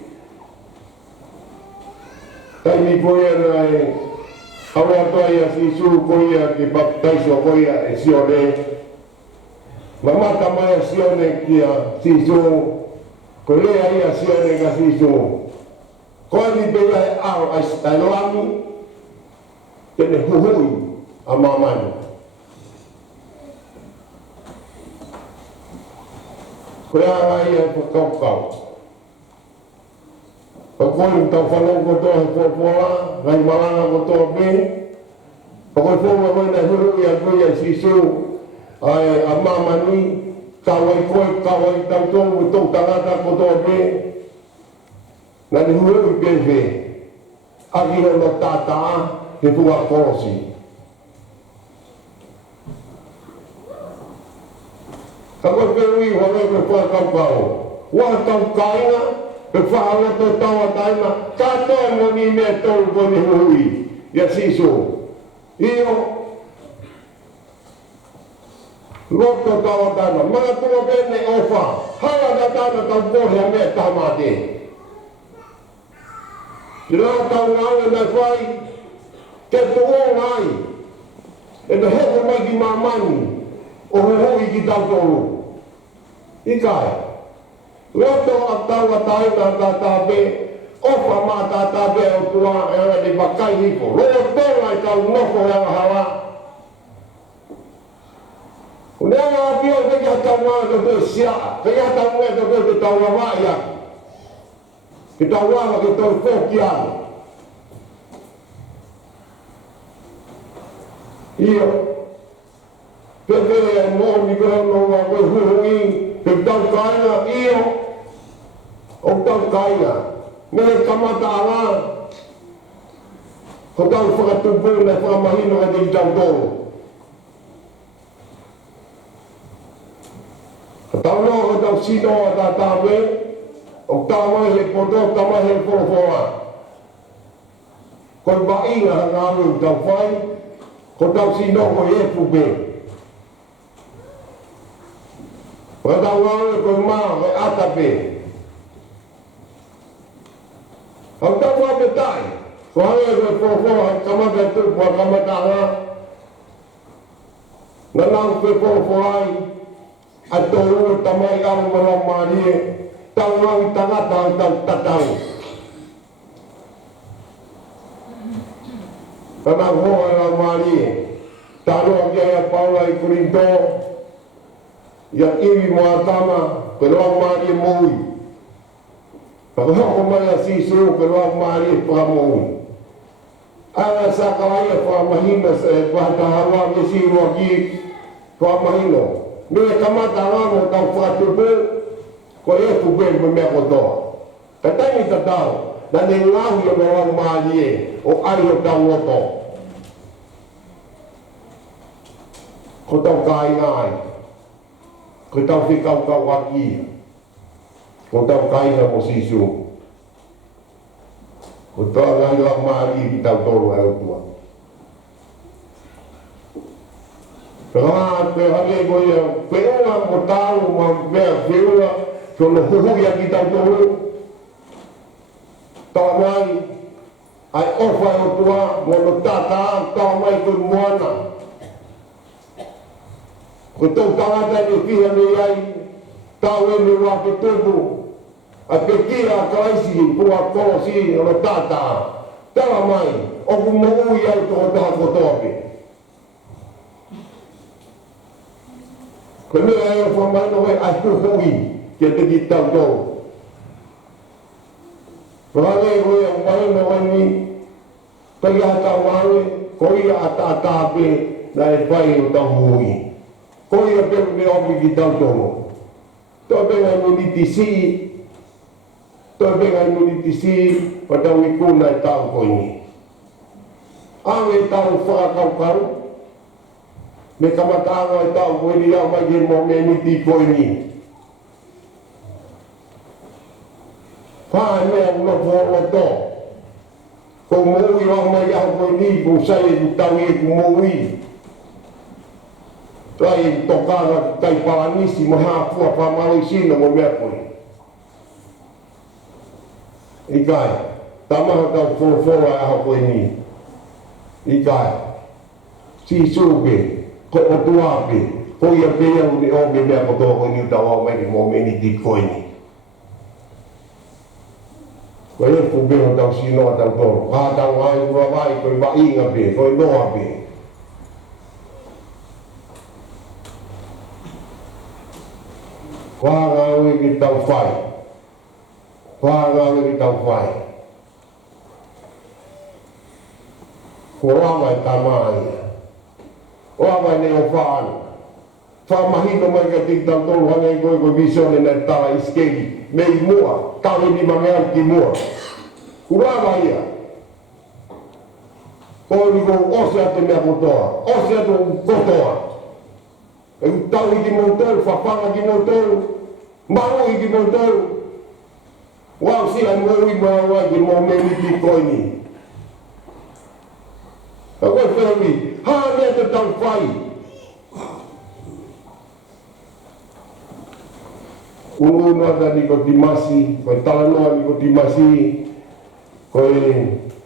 Tai koya nai, awa to ya sisu koya ki baptai so koya e sione. Mama tamaya sione kia sisu, ko le ai sione ka sisu. Ko ni be ai au ai lami. Tene huhui amamani. Kaya ay pagkakaw. Pagkuling tau falong ko to ay popola, ngay malanga ko to be. Pagkuling mo na hulu ya ko ya sisu ay amamani kaway tau to utong tangata ko to be. Nani hulu bebe. Agi no tata itu Fkosi. Kalau pergi orang berfaham kau, wah kau kaina berfaham tu tahu tahu kata moni metol moni hui ya sisu, iyo, lokto tahu tahu, mana tu berne ofa, hala datang kau boleh meta mati. Jika tahu orang nak fai, ketua orang, itu hanya bagi mamani, hui kita tahu. Ikai, loto atau tahu tatabe, ofa ma tatabe tua yang dipakai hipo. Loto lai tahu nofo yang hawa. Udah ngapi orang kita tahu ada siapa, kita tahu ada kita tahu apa ya. Kita tahu apa kita tahu fokian. Iyo, pepe mau dikerana apa hui. Tentang kaya iyo, tentang kaya, mereka mata Allah, kau tahu fakat tubuh dan fakat mahinu ada di jangkau. Kau tahu sino ada tabe, kau tahu mahir podo, tahu mahir fofoa. Kau baing lah ngalu tahu fai, kau tahu sino kau ye pube. Pertawang rumah ke atape. Kau tahu apa betul? Soalnya berfoto sama betul buat kamu tahu. Nenang berfoto atau tamai kamu melamari. Tahu tengah tahu. Nenang melamari. Tahu dia pawai kurinto. Yang ini muatama keluar mari mui. Kalau kemana sisu keluar mari pramui. Ana sakaya pramahina bahata hawa mesi wagi pramahino. Ni kamata hawa tau fatubu ko e tubu memekoto. Katani tatau dan ngang yo keluar mari o ayo tawoto. Ko tau kai kau tahu fikau kau waki, kau tahu kain apa sisu, kau tahu ngalah mari kita tahu ayat tua. Kalau hari boleh, pelan kau tahu mampu pelan, kalau huhu yang kita tahu, tahu mai, ay ofa ayat tua, mau tata tahu mai pun muana. Ko tau tangata ni piha ni ai, tau e me wā ke tupu, a ke kia a kalaisi, pua Fkosi, o tata, tala mai, o ku mo'ui ai toko taha kotoake. Ko mea e o whamaino e ai kuhui, ke te ki tau tau. Rane koe a maino ani, tai a tau awe, ko ia a tātāpe, na e whai o tau hui. Ko ia peru me opi ki tau tongo. Tō penga i muniti si, tō penga i muniti si, pa tau i kuna e tau koini. Awe e tau whakakaukau, me kamatanga e tau koini au mai ke mo me niti koini. Whae mea una whoro tō. Ko moui au mai au koini, ko sai e ku tau e ku moui. Rai tokanga tai paranisi mo hapua whamau i sina mo mea koe. I kai, tamaha tau whorofora e aho koe ni. I kai, si suke, ko o tuape, ko ia pea uni o me mea kotoa koe ni utau au mai ki mo meni di koe ni. Koe e fubeo tau sinoa tau toro, tau ai ua vai koe wa inga pe, koe noa pe. Whanga ui ki tau whai. Whanga ui ki tau whai. Ko rama i tamai. Rama i neo whaana. Whamahino mai ka tik tau tolu hanga i koe koe visione na tala iskegi. Me i mua. Tawe ni mangeal ki mua. Ku rama ia. Ko ni ko ose ate mea kotoa. Ose ate kotoa. E tau i ki moutolu, whapanga ki moutolu. Mau i ki moutolu. Wau si an mau i mau ai ki mau meni ki koini. A koe whewhi, haa mea te tau whai. Unu nada ni ko timasi, koe talanoa ni ko timasi. Koe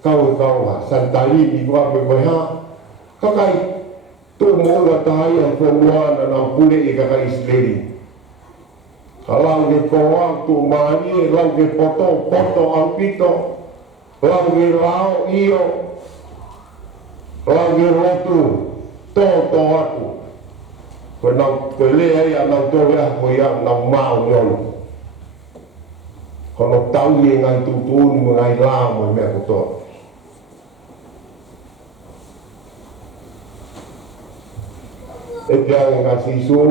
kau santali ni ko ape koe haa. Kakai, tō mōga tahai a kua muana na pule i kakai isleri. Lau ke koa, tō maani, lau ke poto au pito, lau ke lao iyo, lau ke rotu, tō aku. Koe lea ia nau tō rea koe ia nau mao nionu. Kono tau i e ngai tūtūni mo ngai lao mo mea kotoa. E te anga ngā sisu,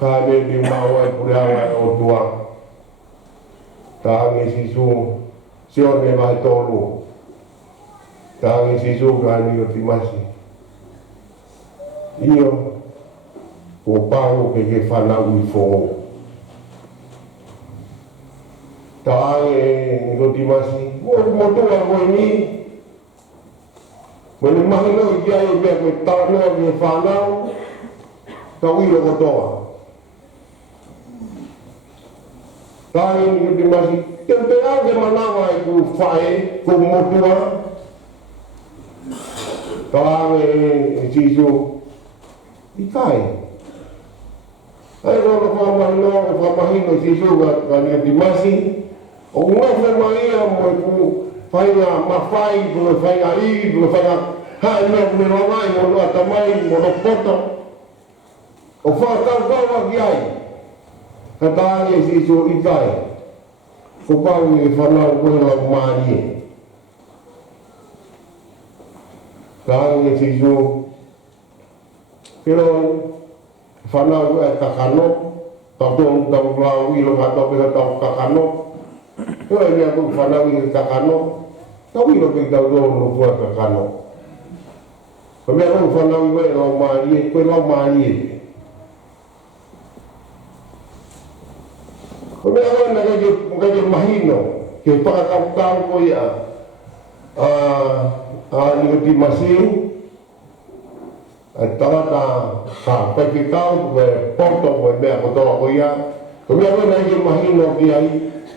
ka me te mau ai pure anga o tua. Ta ange sisu, sio ne mai tolu. Ta ange sisu ka ni o timasi. Io, ko pau ke whanau i fō. Ta ange ni o timasi, mo tua koe ni. Mene mahino i kia e mea koe tānoa ki e whanau, ka uiro kotoa. Tāi ni ki te masi, te au ke manawa e ku whae, ku motua. Tāi e sisu, i kai. Ai rono whamahino sisu ka ni ki te masi, o ngawhe mai mo e ku whainga mawhai, kua whainga iri, kua whainga hai mea kune rongai, mo noa tamai, mo no poto. O whakau kaua ki ai. Ka tāne e siso i kai. Ko pau i whanau koe lau maari e. Tāne e siso. Pero whanau koe kakano. Tau tōnu tau lau ilo kato peka tau kakano. Ko e mea koe whanau i kakano. Tau ilo pek tau tōnu kua kakano. Ko mea koe whanau i koe lau maari e, koe lau maari e. Ko mea koe na kake mahino, ke whakakaukau ko ia. Ni ko ti masi, tawata ka pekikau, koe porto koe mea kotoa ko ia. Ko mea koe na kake mahino ki ai,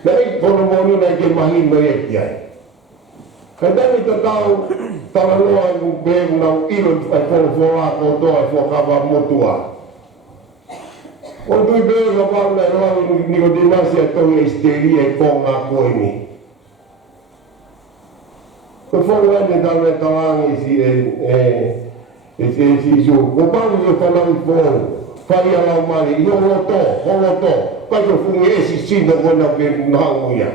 na kake kono moni na kake mahino e ki ai. Ka tani ta tau, tala loa i kumbeng na ilo ai whorofora ko toa i whakawa motua. O tui bēo ka wāuna i roa ni ko dinasi a tohi e steri e konga koe ni. Ko whonga ane tāne tawangi si isu. Ko pānu i whanau i whonga. Whai alau mani, i holoto, pai ko fungi e si sina kona pe nahanguia.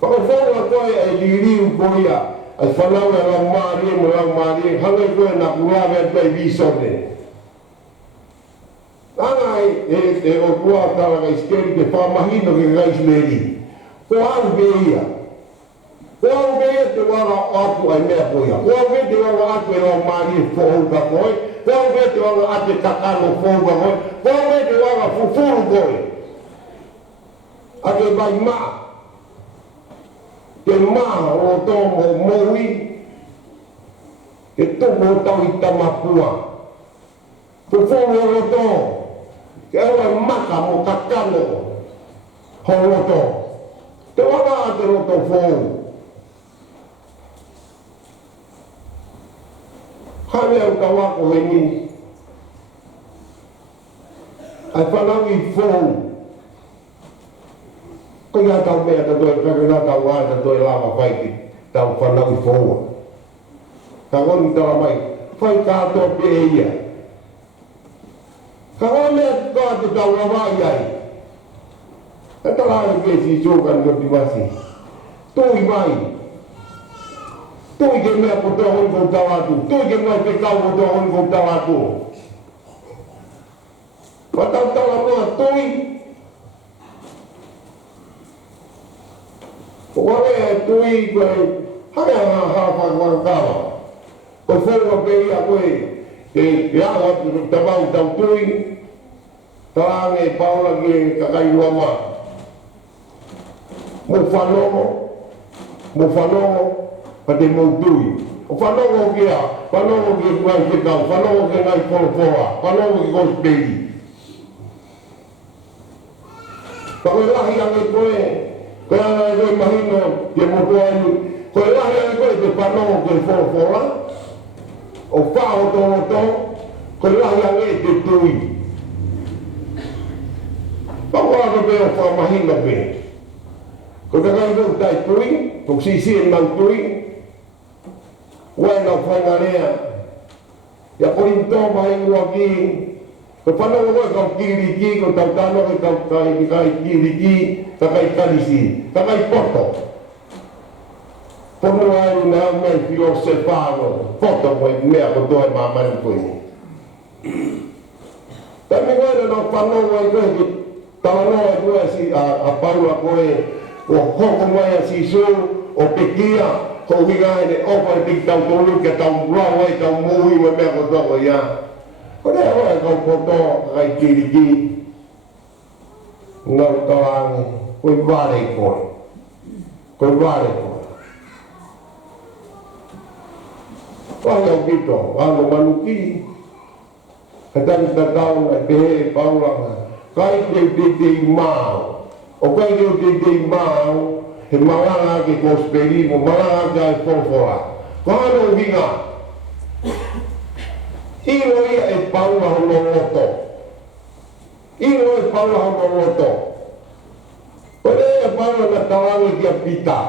Paka whonga koe e liriu koea, ai whanau e lau mani e mo lau mani, hangai koe na kurawe atu ai visone. Ana e o kua tala ka iskeri ke whamahino ke gaisleri. Ko au beia. Ko au beia te wara atu ai mea koea. Ko au beia te wara atu e lau mani e whohuka koe. Ko au beia te wara atu e kakano whohuka koe. Ko au beia te wara fufuru koe. Ake vai maa. Ke maa o tō mo moui. Ke tupo tau i tamapua. Fufuru o tō. Ke awa maka mo kakano horoto. Te wala a te roto fōu. Hane au ka wako he ni. Ai whanau i fōu. Ko ia tau mea ta toi kakana tau wāna ta toi lama whaiti. Tau whanau i fōu. Ka ngoni tala mai. Whai kātoa pe ia. Ka ole ka te tau rawai ai. E talai ke si jokan ko timasi. Tui mai. Tui ke mea ko te hon ko tau atu. Tui ke mea te kau ko te hon ko tau atu. Watau tala mua tui. Ko wale tui koe haya hafa kwa kawa. Ko whonga pe ia koe. E awa tabau tau tui, talange paula ke kakai wama. Mo whanongo, pa te mo tui. O whanongo kia, whanongo ke kuai te kau, whanongo ke ngai whorofora, whanongo ke kosperi. Pa koe lahi ange koe, koe ange koe mahino, ke mo koe, koe lahi ange koe te whanongo ke whorofora. O whao tō, ko lahi ange te tui. Pakoa ko pe o whamahina pe. Ko takai ko tai tui, ko sisi e mau tui. Wai nau whaingarea. Ia korin tō mai ua ki. Ko whanau koe kau kiriki, ko tau tano ke kau kai kiriki, kai karisi, kai poto. Pono ai na mai fio se pago, foto mai mea ko toi mamai koe. Tami koe no pano ai koe ki tano ai koe si a paula koe o hoko mai a si su o pekia ko higa ne o pa tik tau tolu ke tau rau ai tau mui me mea ko toi ya. Ko ne ai ko foto ai kiriki. No tawangi ko vale koe. Ko vale koe. Wai au kito, wano manuki. Katang tatau na pehe paulanga. Kai te mau. O kai te mau. He malanga ke kosperi mo malanga ke ai fofora. Kano vinga. Iro ia e paula hono loto. Iro e paula hono loto. Kone e paula na tawangi kia pita.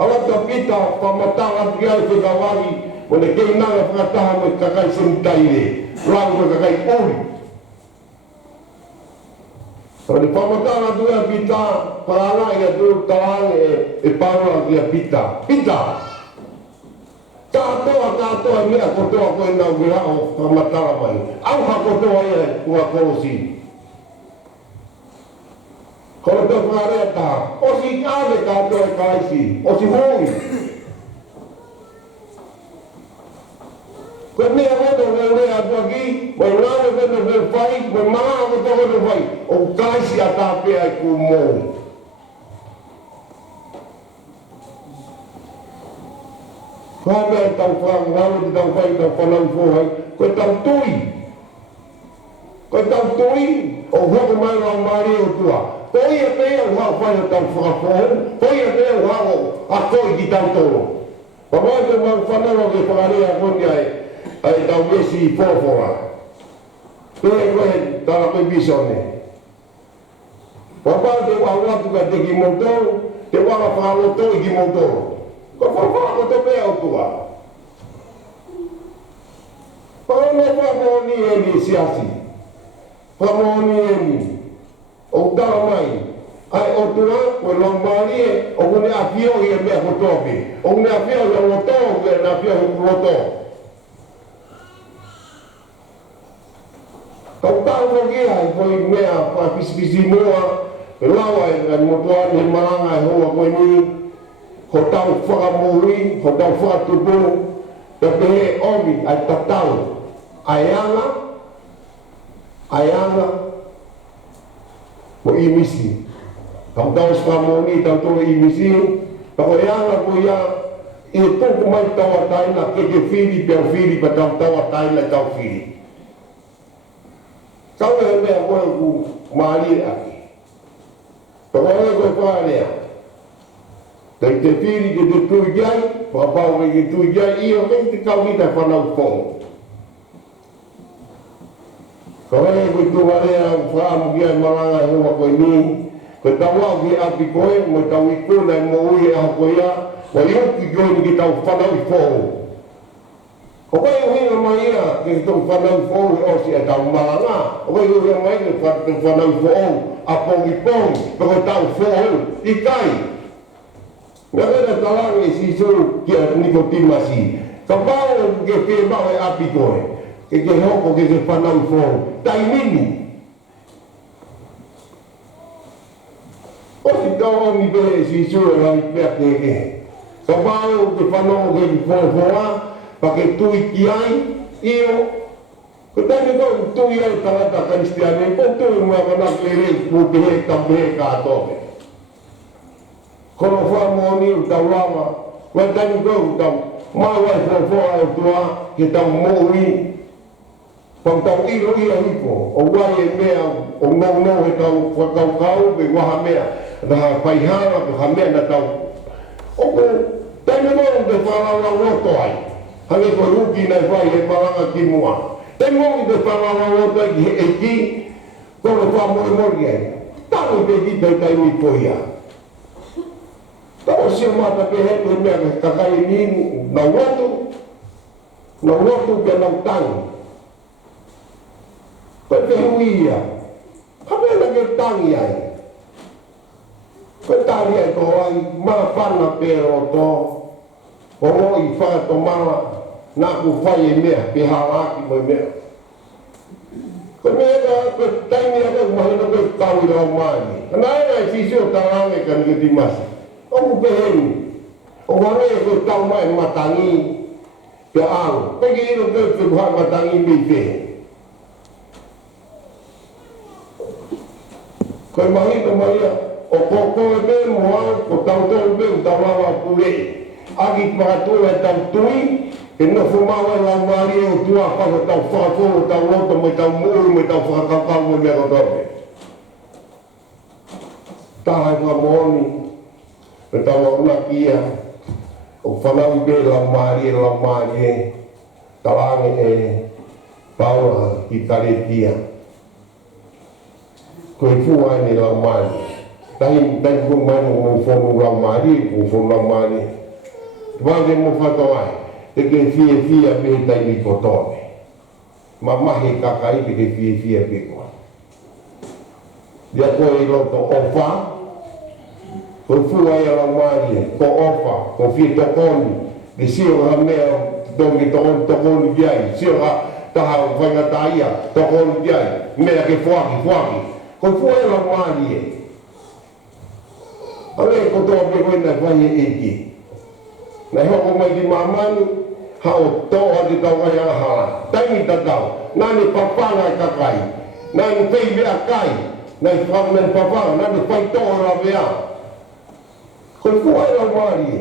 Awata pita pamatanga kia e te kawagi. Mone kei nanga whakataha me kakai semtaire, rau me kakai uri. Kone whamatanga tua pita, parana ia tu tawange e paula kia pita. Pita! Katoa mea kotoa koe nau gira o whamatanga mai. Au hakotoa ia kua Fkosi. Kone te whakareta, osi ave katoa e kaisi, osi hui. Koe mea hoto koe rea atuaki, mai ngāwe koe koe whai, mai maa koe koe whai, o kaisi a tāpea i ku mōi. Koe mea tau whang, ngāwe te tau whai, tau whanau whai, koe tau tui. Koe tau tui, o hoko mai rau maari o tua. ko ia pe o ha fa o tau whakafo, ko ia pe o ha o a koi ki tau toro. Pa mai te mau whanaro ke whakarea koni ai tau mesi i fōwhora. Pēe koe tala koe bisone. Pa mai te wahawatu ka te ki motoro, te wanga whakaloto i ki motoro. Ko whawhako te pēa o tua. Pa ono whamoni e ni siasi. Whamoni e ni. O tala mai. Ai o tua, koe longmari e, o kune a pio i e mea kotoke. O kune a pio i a loto, koe na pio i loto. Kau tau koke ai, koe mea pa pisi mua, e lawa e motuani he Malanga e hoa koe ni, ho tau whakamuri, ho tau whakatupu, te pehe omi, ai tatau, ai anga, ko imisi. Kau tahu sekarang ni tahu tu imisi, kalau yang aku ya itu kumai tahu tahu nak ke fili biar pada tahu tahu nak tahu fili. Kau yang ni aku mali lagi. Kalau aku faham ya, dari fili ke tujuan, bapa ke tujuan iyo kan kau kita faham pun. Kalau aku tu ada faham dia Malanga rumah kau ini. Ko tawa ki api koe, mo tau i kona e mo ui e hako ia, wa iu ki koe ki tau whanau i fōu. Ko koe uhinga mai ia, ki tau whanau i fōu e osi e tau Malanga, o koe uhinga mai ki tau whanau i fōu, a pōngi pōngi, ko tau fōu, i kai. Nga kena talangi e si suru ki a niko timasi, ka pāo ke whemau e api koe, ke hoko ke whanau i fōu, tai mini. O tau mi be si sura lai pea ke. Ka pāo ke whanau ke whōwhoa, pa ke tui ki ai, iyo. Ko tani kau tui ai talata karistiane, ko tui mua kanak lere, ku pehe tampehe kātoke. Kono whamoni o tau lama, wa tani kau tau mawai whōwhoa o tua, ke tau mōi. Pang tau iro ia hiko, o wai e mea, o ngau he tau whakaukau, pe waha mea. Na paihara ko hamea na tau. Oku, tani mo te whalawa roto ai. Hange ko ruki na whai he Malanga ki mua. Tani mo te whalawa roto ai ki he eki, kono whamori mori ai. Tano te ki te taimi koia. Tau sio mata pe he te mea ke kakai nini, na watu ke nau tangi. Pe te huia. Hamea na ke tangi ai. Petari ai to ai mapana pero to o i fa to mala na ku fai e mea pe halaki mo mea ko mea ko taimi ai ko mai no ko tau ro mai na ai si sio talange kan ke dimasi o peheni o wale ko tau mai matangi pe au pe ki no ko matangi mi pe ko mai to mai o koko e me moa, o tau tau me, o tau lawa pule. Aki pakatua e tau tui, e no fumawa e lau maari e o tua whaka tau whakafo, o tau loto, me tau muru, me tau whakakakau, me mea kotope. Tahai wha mooni, me tau a unakia, o whanau i be lau maari e, talange e, paula ki taretia. Koe fuai ni lau maari. Tahi ko mai mo fono ramari, mo fono ramari. Vale mo fato ai. Te ke fia be tai ni potone. Mama he kakai te ke fia be ko. Dia ko i loto ofa. Ko fuai ramari, ko ofa, ko fia tokoni. De sio ramea dongi tokoni diai. Sio taha vanga taia, tokoni diai. Mea ke fuaki. Ko fuai ramari. Ale ko to be ko na vai e ki. Na ho mai di mamani, ha o to a di tau ai ha. Tai ta tau. Nani papa na kakai. Nani pei be akai. Nai fam men papa, nani pai to ra bea. Ko ai la mari.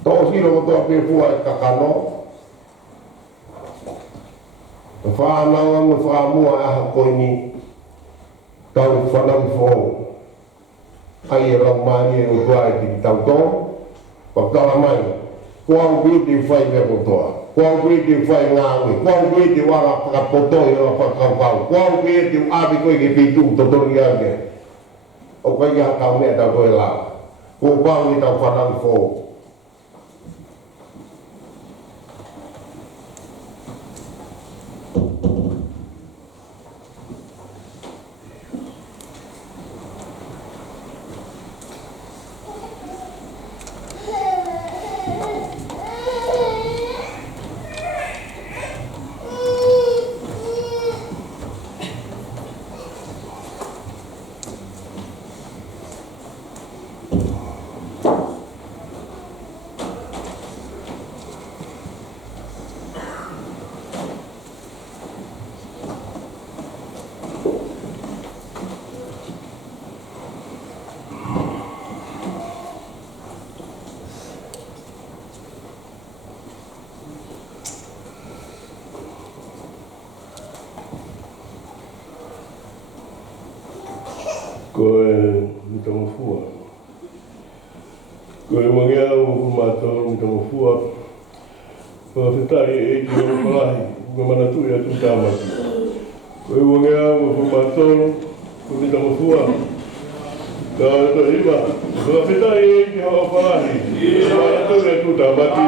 To si lo to be ai kakano. Fa na mo fa mo a ko ni. tau whanau fō. Ai rau mani e o tua e tiki tau tō, pakala mai, kua ui te whai mea kotoa, kua ui te whai ngā ui, kua ui te wanga whakapotoi o whakaukau, kua ui te api koe ke pitu totori ake. O kai ha tau mea tau koe la, kua pau i tau whanau fō. Koe mi tonga fua. Koe mangea o mātou mi tonga fua. Koe whetai e ki o palahi, koe manatui atu tāmaki. Koe mangea o mātou mi tonga fua. Ka to iwa, koe whetai e ki o palahi, koe manatui atu tāmaki.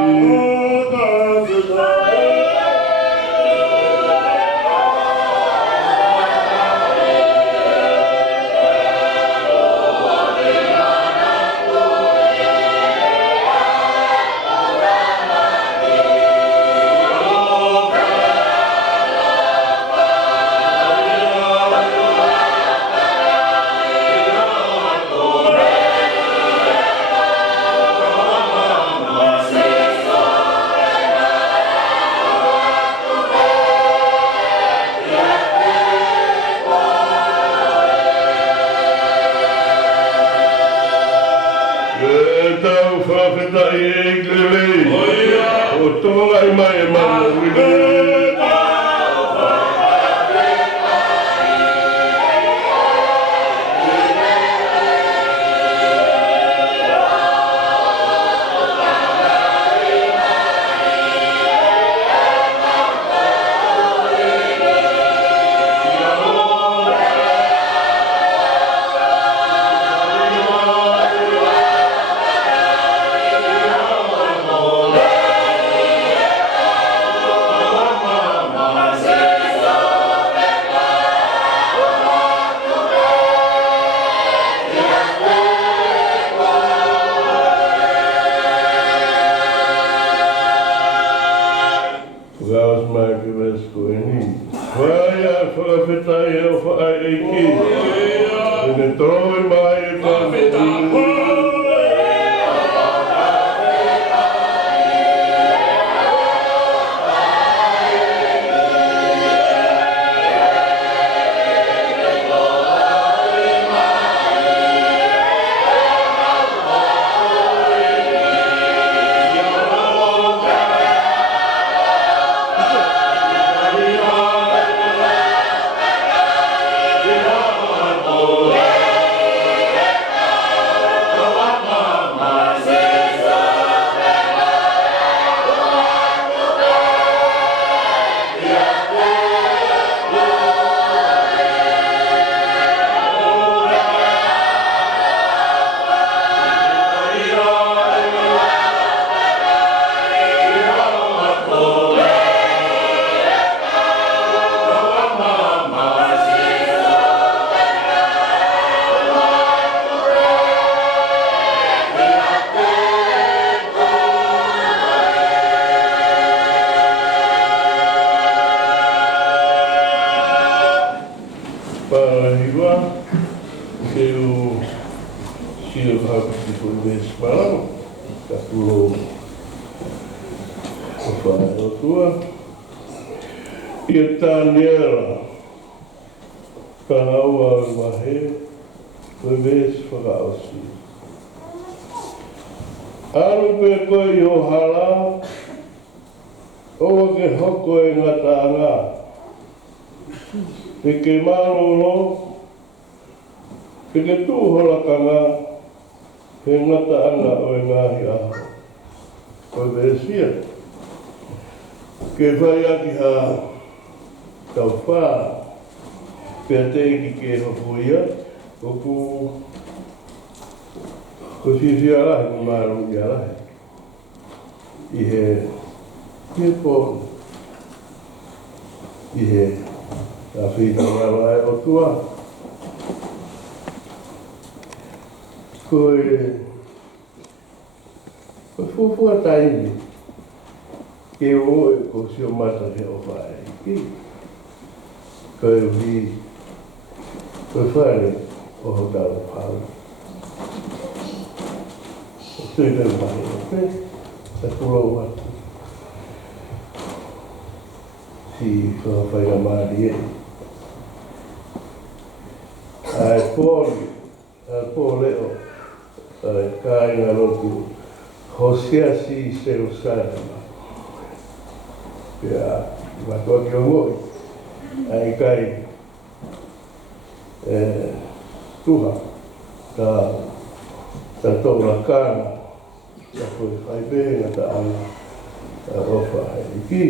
Ke te tūholakanga he ngata anga o e ngāhi aho. Koe veresia. Ke whai aki ha tau whā. Pea te iki ke hofuia. Oku ko whiwhia rahi mo māru i arahi. I he pōnu. I he a whita marae o tua. Koe fufua taimi. Ke oe ko sio mata he o whae. Koe hui. Koe whae o ho tau whau. Tui tau mahi o pe. Sa kuro watu. Si whawhai a maari e. Ai pōri. Ai pōleo. Ai kai ngā roku. Ho Siasi Selusalema. Pea, matua ki o ngoi. Ai kai. Tuha. Ta tau la kāna. Ia koe whaibenga ta ana. Ta rofa hai iki.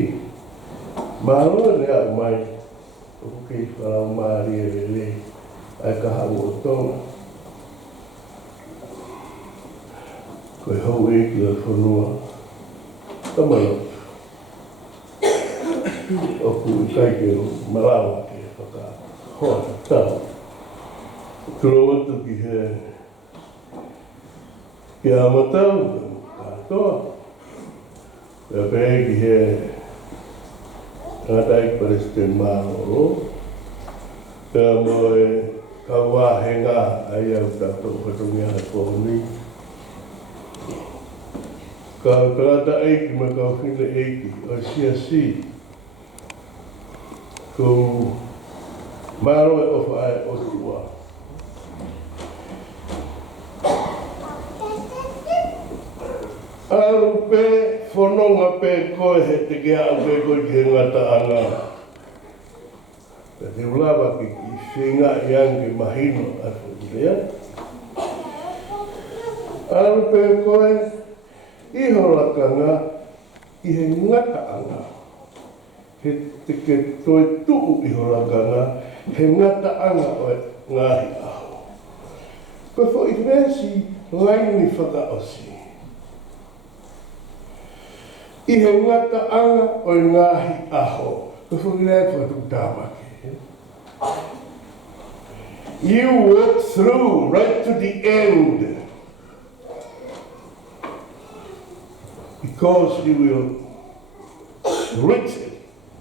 Māroa ne au mai. Oku kei wharau maari e rele. Ai ka hangu o Tonga. Koe hau e ki o whanua. Tamalo. Oku i kai ke Malanga ke whaka hoa tau. Turo atu ki he ki amatau, katoa. Pea pēi ki he ngatai pareste māro. Pea moe kaua he ngā ai au tātou patungi ana kōni. Ka tarata eiki ma ka whine eiki o Siasi. Ko maro e ofa ai o tua. Aru pe whanonga pe koe he te kia au pe koe ki he ngata anga. Ka te ulawa ki whinga i ange mahino a whuilea. Aru pe koe iho lakanga i he ngata anga. He te ke toi tuu iho lakanga he ngata anga o ngāhi aho. Koe fo i resi laini whakaosi. I he ngata anga o ngāhi aho. Koe fo i rea whatu tāmaki. You walk through right to the end. Because you will reach it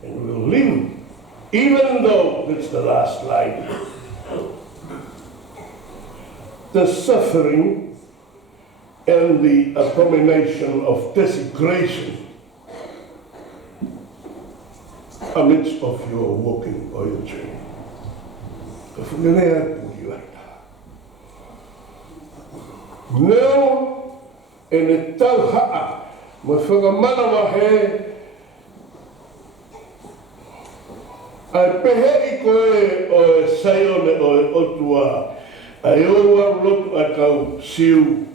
and will live, even though it's the last line. The suffering and the abomination of desecration amidst of your walking or your journey. Now, in the tauha'a, ma whakamanawa he ai pehe i koe o e saione o e otua ai oua rotu a kau siu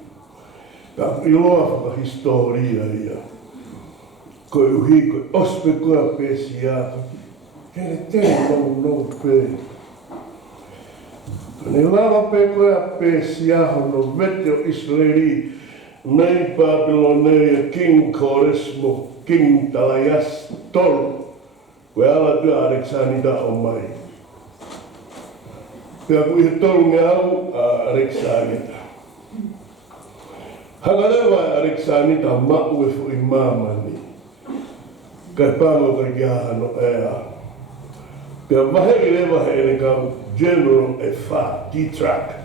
ka iloa whakahistoria ia koe uhi koe ospe koe a pesia kene tene nou pe kone lava pe koe a pesia hono vete o Israeli nei Babylonia King Koresmo, King Talayas Tolu, koe ala tua Aleksanida o mai. Pea kui he tolu me au a Aleksanida. Hangalewa Aleksanida mau e fu i mamani. Kai pamo kai kia no ea. Pea wahegi lewa he ene kau General e wha, D-Track.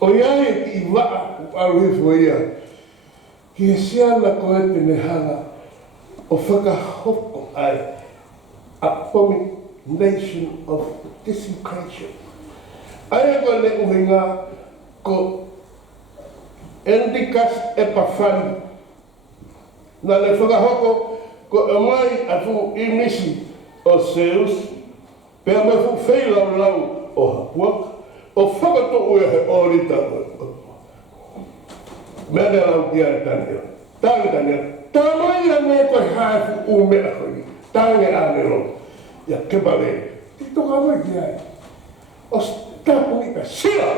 O iai ki i waa aruhifo ia, ki he siana ko e tene hanga o whakahoko ai abomination of desecration. Aia ko ne uhinga ko endikas epafani. Na le whakahoko ko e mai a fu i misi o Zeus, pea mai fu wheilau lau o Auck, o whakato ua he orita. Mea nea lau kia e tanea. Tānge tanea. Tāmai a me koe haifu u mea koe. Tānge a me ro. Ia kebale. Ti toka mai ki ai. O tapu i ka sila.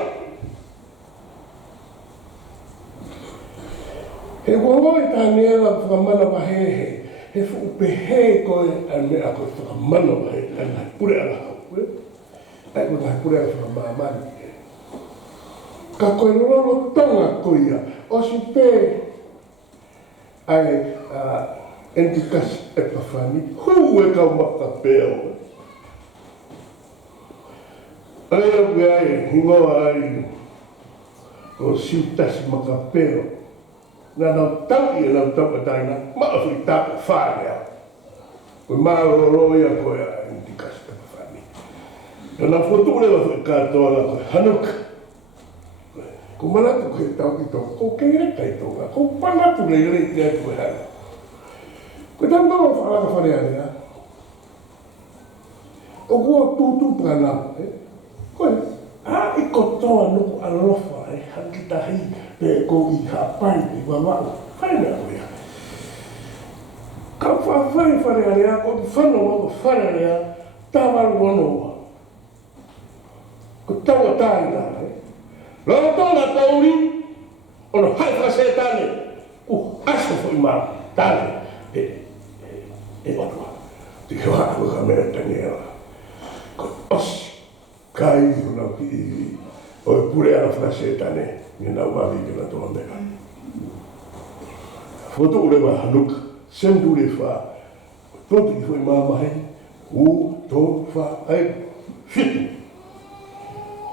He wawai tānea la whakamana wahehe. He whupehe koe a mea koe whakamana wahehe. Ai ngai pure ala hau. Ai koe ngai pure ala whakamamani. Ka koe lolo tonga koia. O si pē. Ai entikas e pawhani. Hu e kau maka pēo. Ai apu ai, hingoa ai. O siutasi maka pēo. Nā nau tau i e nau tau ataina. Maa whi tāka whānea. Koe maa roro ia koe a entikas e pawhani. Nā whoture wa whi kātoa la koe hanuka. Ko manatu koe tau ki tō, ko keire kai tōga, ko panatu rei rei kia koe hana. Koe tau mawa whaaraka whare area. O kua tūtū prana, koe, i kotoa nuku alofa, hakitahi, pe ko i hapai, i wawau, whaina koe. Ka whawhai whare area, ko ki whanau wako whare area, tāwaru wanoa. Ko taua tāina, Loro tōna tauri, ono haifa se tāne, aso fo ima tāne, e otua. Te hoa kua mea tangia. Ko osi, kai una ki iwi, o e pure ala fra se tāne, ni nau wawi ki na tōna mea. Foto ure wa hanuka, sendu le wha, tōtu ki fo ima mahi, tō wha, ai, fitu.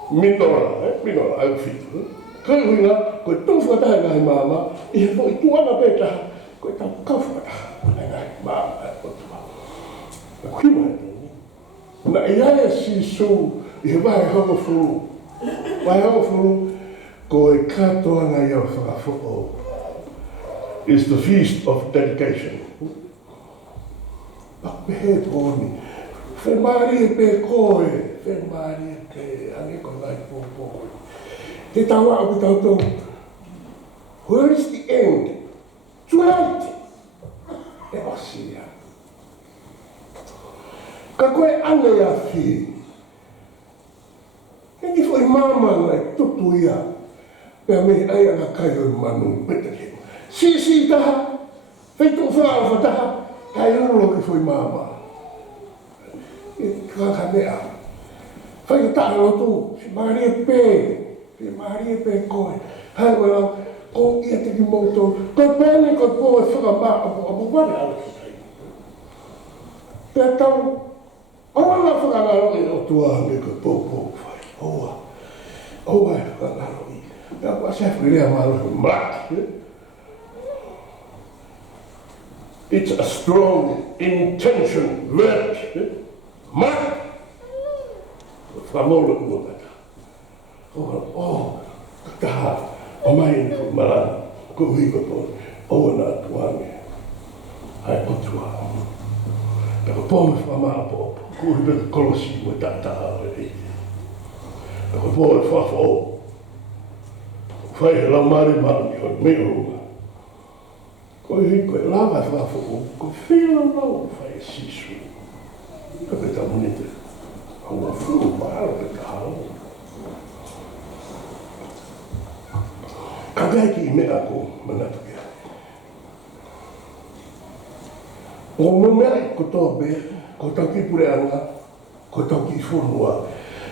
Minora, au fitu. Kai huinga, koe tau whakatahe ngahi māma, i he fōi tuana pētaha, koe tau kau whakataha, ngahi māma, o tua. Na kuiwa he tēni. Na i aia si sū, i he wahe hongo furu. Wahe hongo furu, koe katoa ngai au whakafoko. It's the feast of dedication. Pak pehe tōni. Whe maari e pē koe, whe maari e te ange ko ngai pōpō. Te tawa au tau tō. Where is the end? Tonight! E osia. Ka koe ane a whi. Heki fwoi māma ngai tutu ia. Pea me ai anga kai oi manu petake. Si taha. Whaitu whaau whataha. Kai ulo ki fwoi māma. Kaka mea. Whai taha lotu, si maari e pē. Si maari e pē koe. Hai koe lau, ko ia te ki moutou. Koe pēne koe pō e whakamā apu wale ala ki tai. Pea tau, oa whakamaro e o tua me koe pō whai. Oa e whakamaro i. Pea kua sefu rea maro ko maki. It's a strong intention word. Mark! Whamolo ua kata. Kataha, o mai ni ko Malanga, ko hui ko tō, o nā tuange. Hai o tua. Tako pōme whamaa pōpo, ko hui beka kolosi ua tātaha o e. Tako pōme whawha o. Whai he lau mare maami o me runga. Ko hui koe lawa whawha o, ko whila lau whai sisu. Ka peta munite, aua furu maaro peta hao. Ka gai ki mea ko manatu kia. O mo mea ko tō be, ko tau ki pure anga, ko tau ki whurua,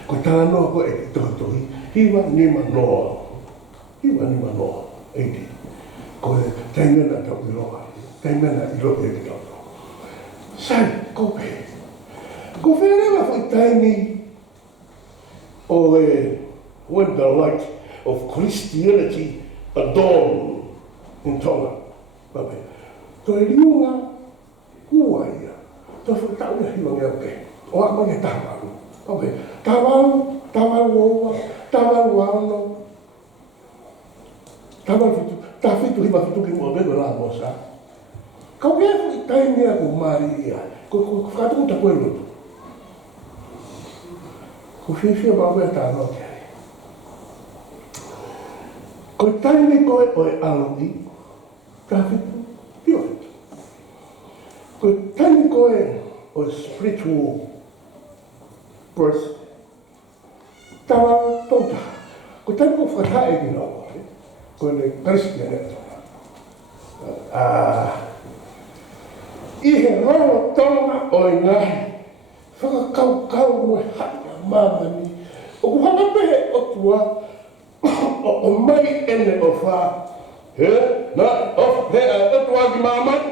ko tā noa ko e ki tohitohi, hiwa nima noa. Hiwa nima noa, eiti. Ko e taimena tau i roa, taimena i roa e ki tau. Sai, ko pe. Ko wherewa whai taimi o when the light of Christianity adorned in Tonga. Pape, to e riunga kua ia. To whai tau ia hiwa ngea ke. O a mange tawaru. Pape, tawaru oua, tawaru ano. Tawaru fitu, ta fitu hiwa fitu ki mua bebe la mosa. Ka whea whai taimi a ko mari ia. Ko whakatuku ta koe lutu. Ko whiwhia mawe tā no te ai. Ko taine koe o e aloi, tāwhitu, pio. Ko taine koe o e spiritual person, tawa tonga. Ko taine koe whakae ki nō, ko ne Christian e I he roro tonga o e ngahi, whakakau mo e haka mamani, o ku hana pehe o tua, o mai ene o wha, he, na, o tua ki mamani,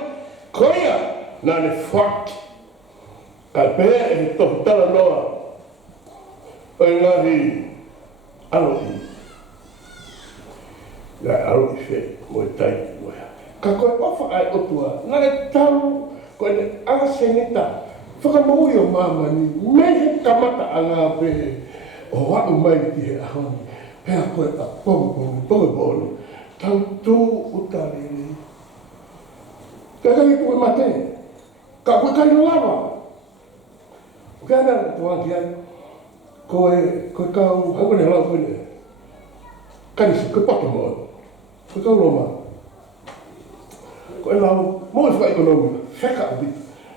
koia, na ne whaki, ka pehe e he tohu tala noa, o e ngahi, alo I. Ia alo I whe, mo e tai mo ea. Ka koe ofa ai o tua, na e tau, koe ne aseneta, whakamoi o mamani, mei he kamata a ngā pehe, o wau mai ki he ahoni, pēa koe a pongo, tau tū utarere. Ka kai koe mate, ka koe kai no lava. O kia nara tua ki ai, koe kau, hau ne lau koe ne, karisi, koe pato moa, koe kau loma. Koe lau, mo e whaekonomi, wheka ubi.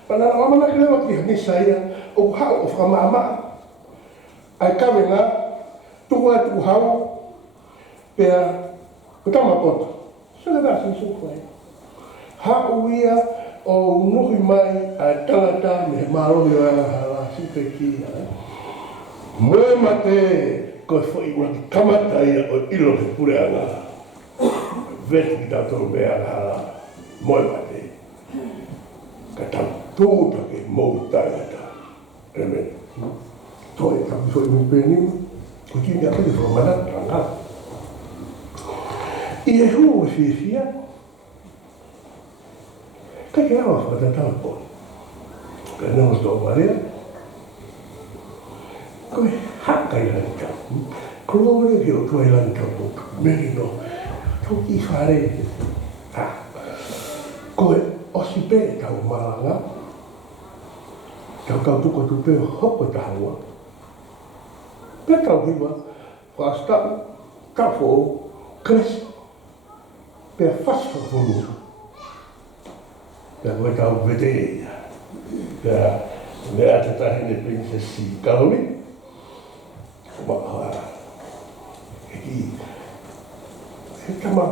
Pana na wamana ki lewa ki hanisa ia, o hau o whakamaamaa. Ai kawe ngā, tuku ai tuku hau, pēa, ko tama poto. Sanga rāsi suku ai. Hau ia o nuhi mai ai tangata me he mārohi o anga hala, sipe ki ai. Moe mate, koe whai waki kamata ia o ilo he pure anga. Veti ki tātou me anga hala, moe mate. Ka tau tūta ke mou tangata. Amen. Toi kami foi me peni, ko ki nga pele fo mana tanga. I e hu o fia. Ka ke awa fa ta po. Ka no sto marea. Ko haka i lanta. Ko le ki o toi lanta po. Merino. To ki fare. Ko o si pe ta o Malanga. Ka tuko tu pe hoko ta hawa. Pea tau hiwa, whaastau, kawho, kres, pea whaswa honu. Pea koe tau vete ia. Pea mea te tahine princesi kaumi. Maa, heki, he tama,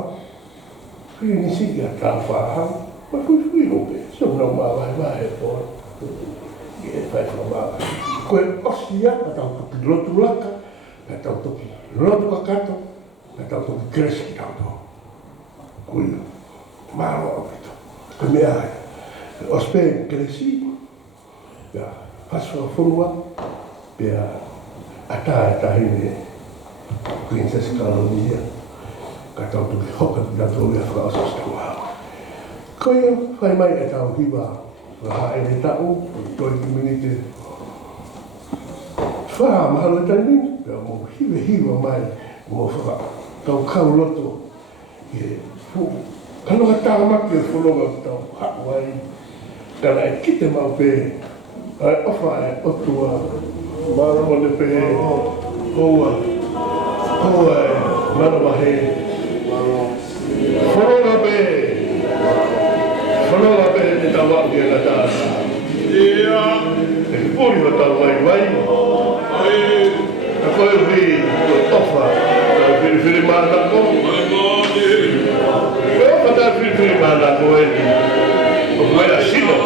hui nisi ia tā whahau, ma hui hope, so nau maa vai po. E whai whamaa. Koe osia, ka tau toki lotu laka, ka tau toki lotu kakato, ka tau toki kresi ki tau tō. Kui, mālo o pito. Koe mea hai. Ospe kresi, pia whasua whurua, pia ata hine, princess kalonia, ka tau toki hoka ki tau tō mea whaosas tau hao. Koe whai mai e tau hiwa, Raha e te tau, toi ki minite. Wha, mahalo e taini, pia mo hiwa mai, mo wha, tau kau loto. E fu, kanoha tāmaki e whulonga tau hawai. Kana e kite mau pē, ai ofa e otua, maro le pē, hoa e manawahe. Whulonga pē, whulonga pē te tawaki e na tāsa. Ia! E puri wa tau wai. Ka koe hui, ofa, tau whiriwhiri mānako. Koe ofa tau whiriwhiri mānako e ni. O koe a sino.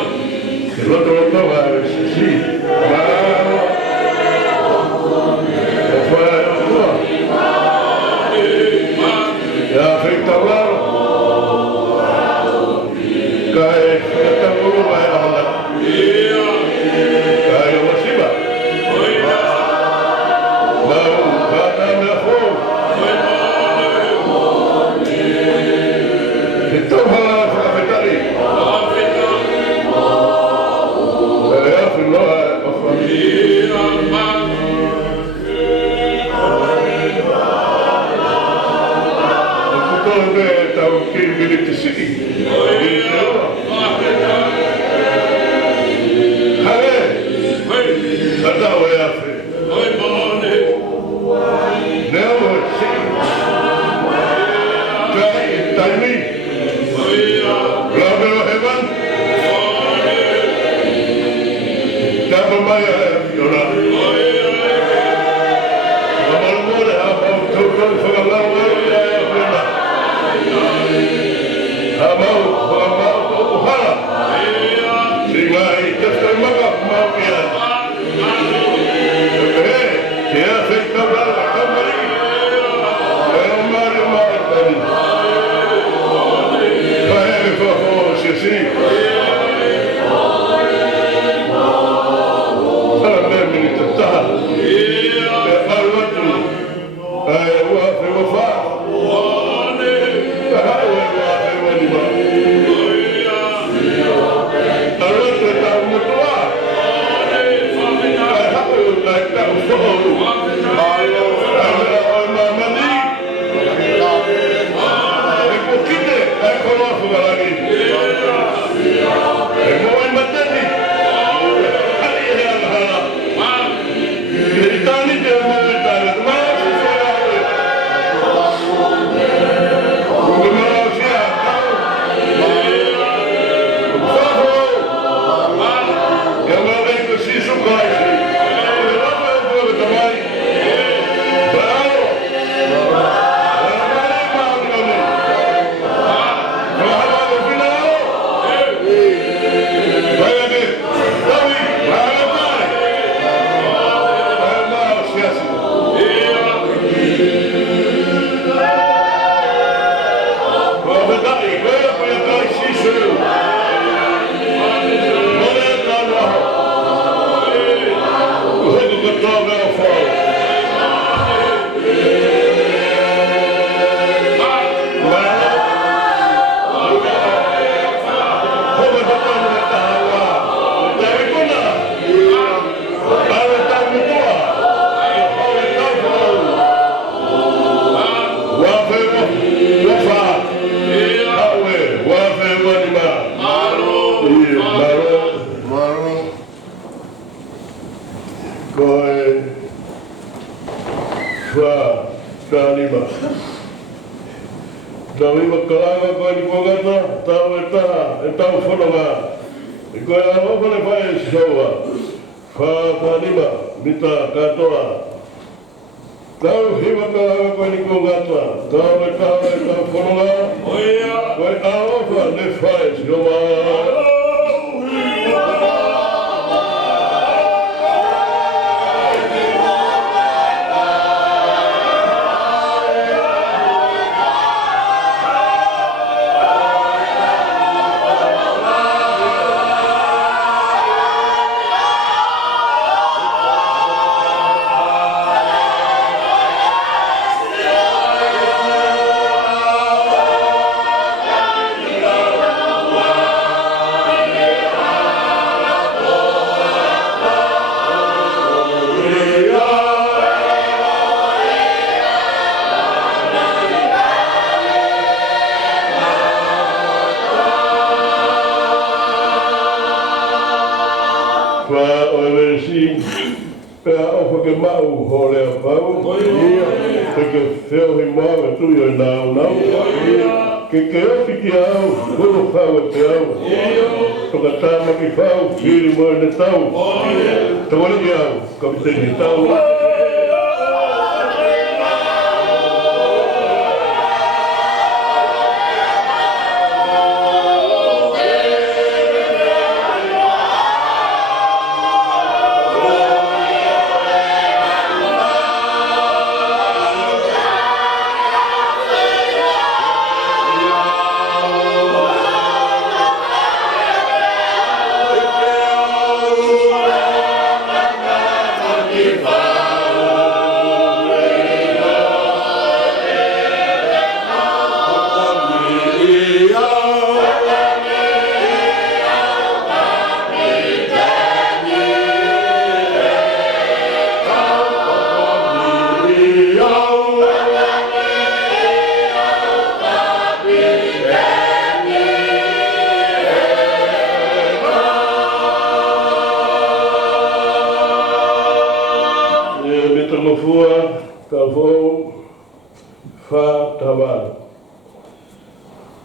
Ke loto wa si. Māro. O koe a otua. Ia whitau laro. Kai tanguru mai ahona. Kai o masiba. Mau kata mea fōu. He tau hala whakawhetari. E awhi noa e awha.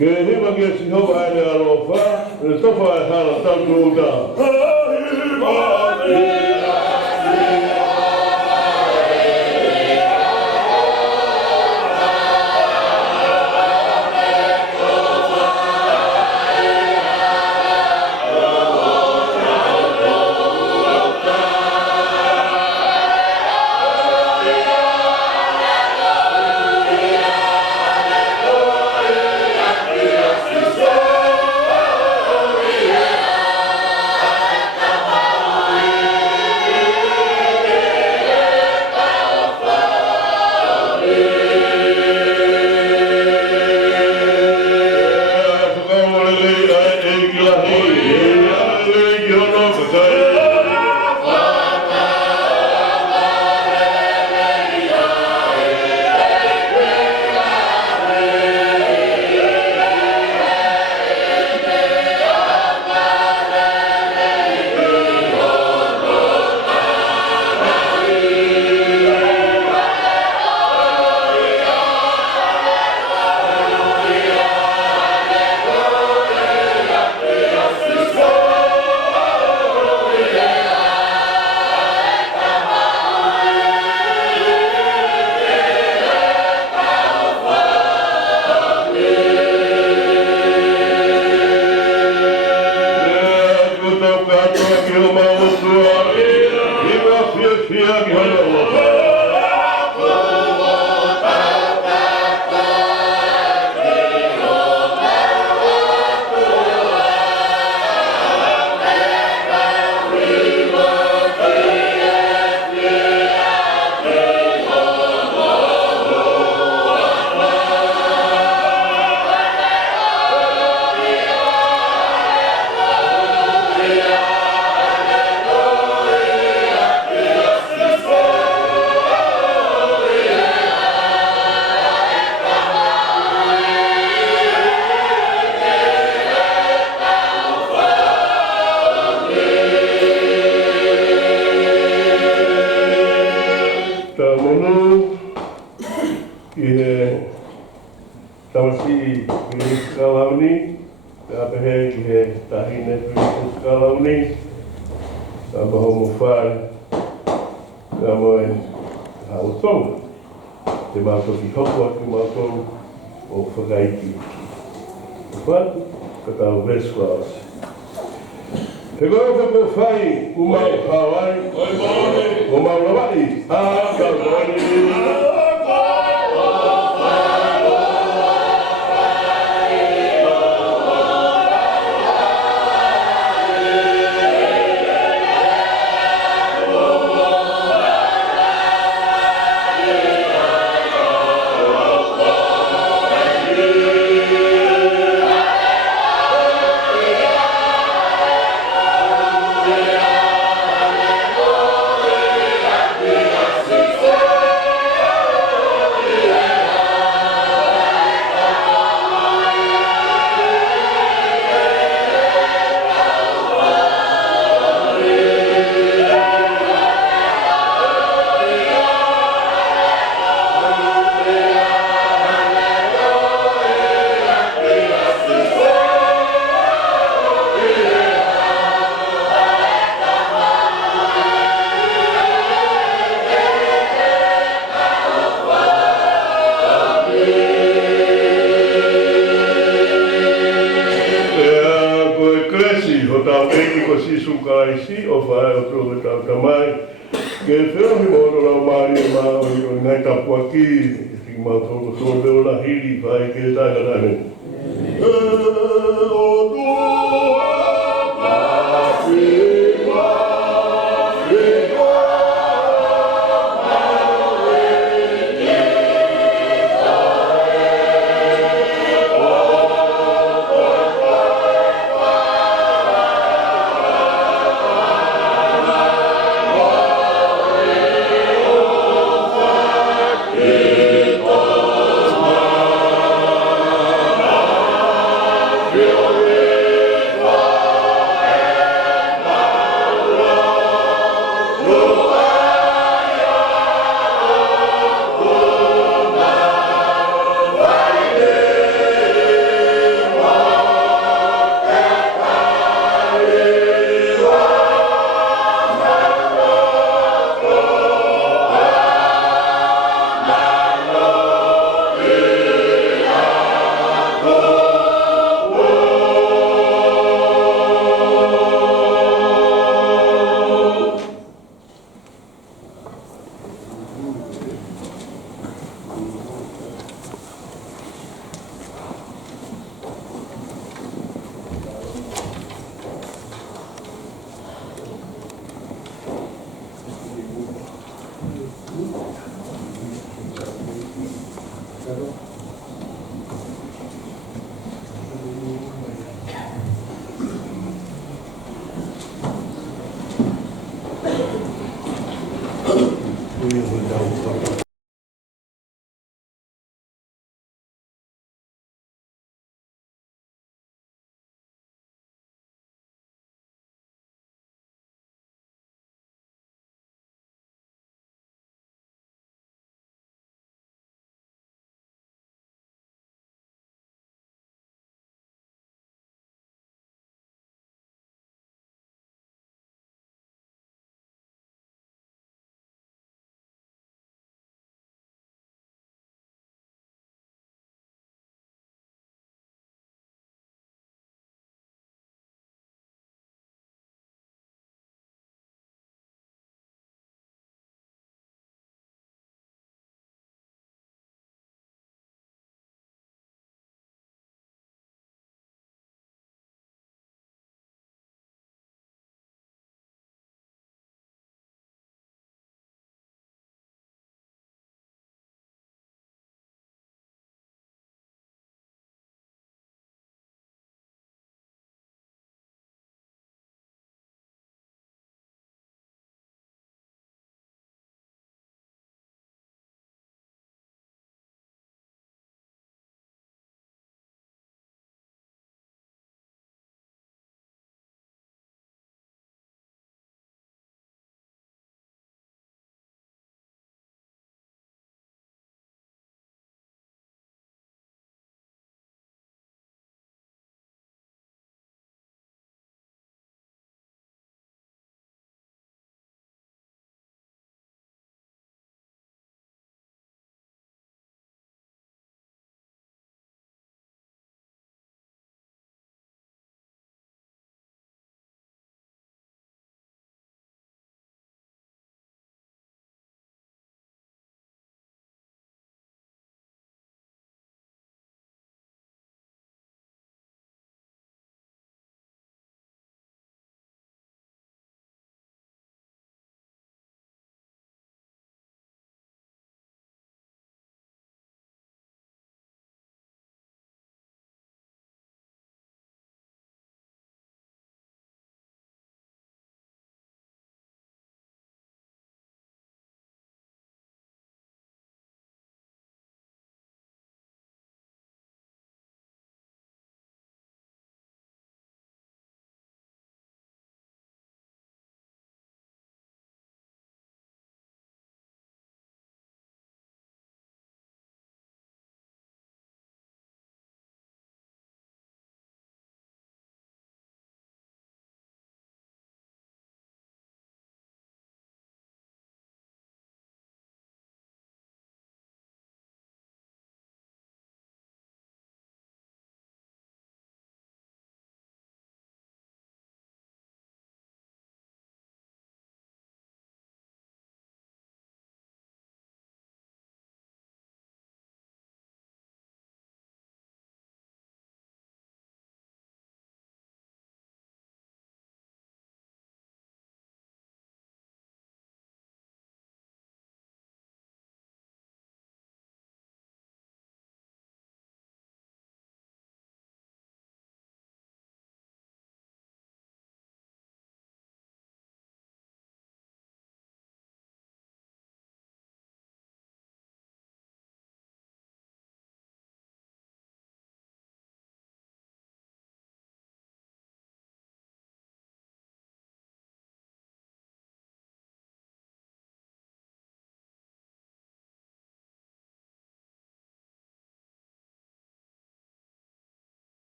Ke hima kia si hau aile alofa, e tofa e hala tau uta. Tonga. Te mātou ki hoko atu mātou o whakaiti. Whatu, katau Vespas. He koe whako whai, umau Hawaii, o Maurawai, Hawaii. Yeah.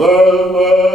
Mama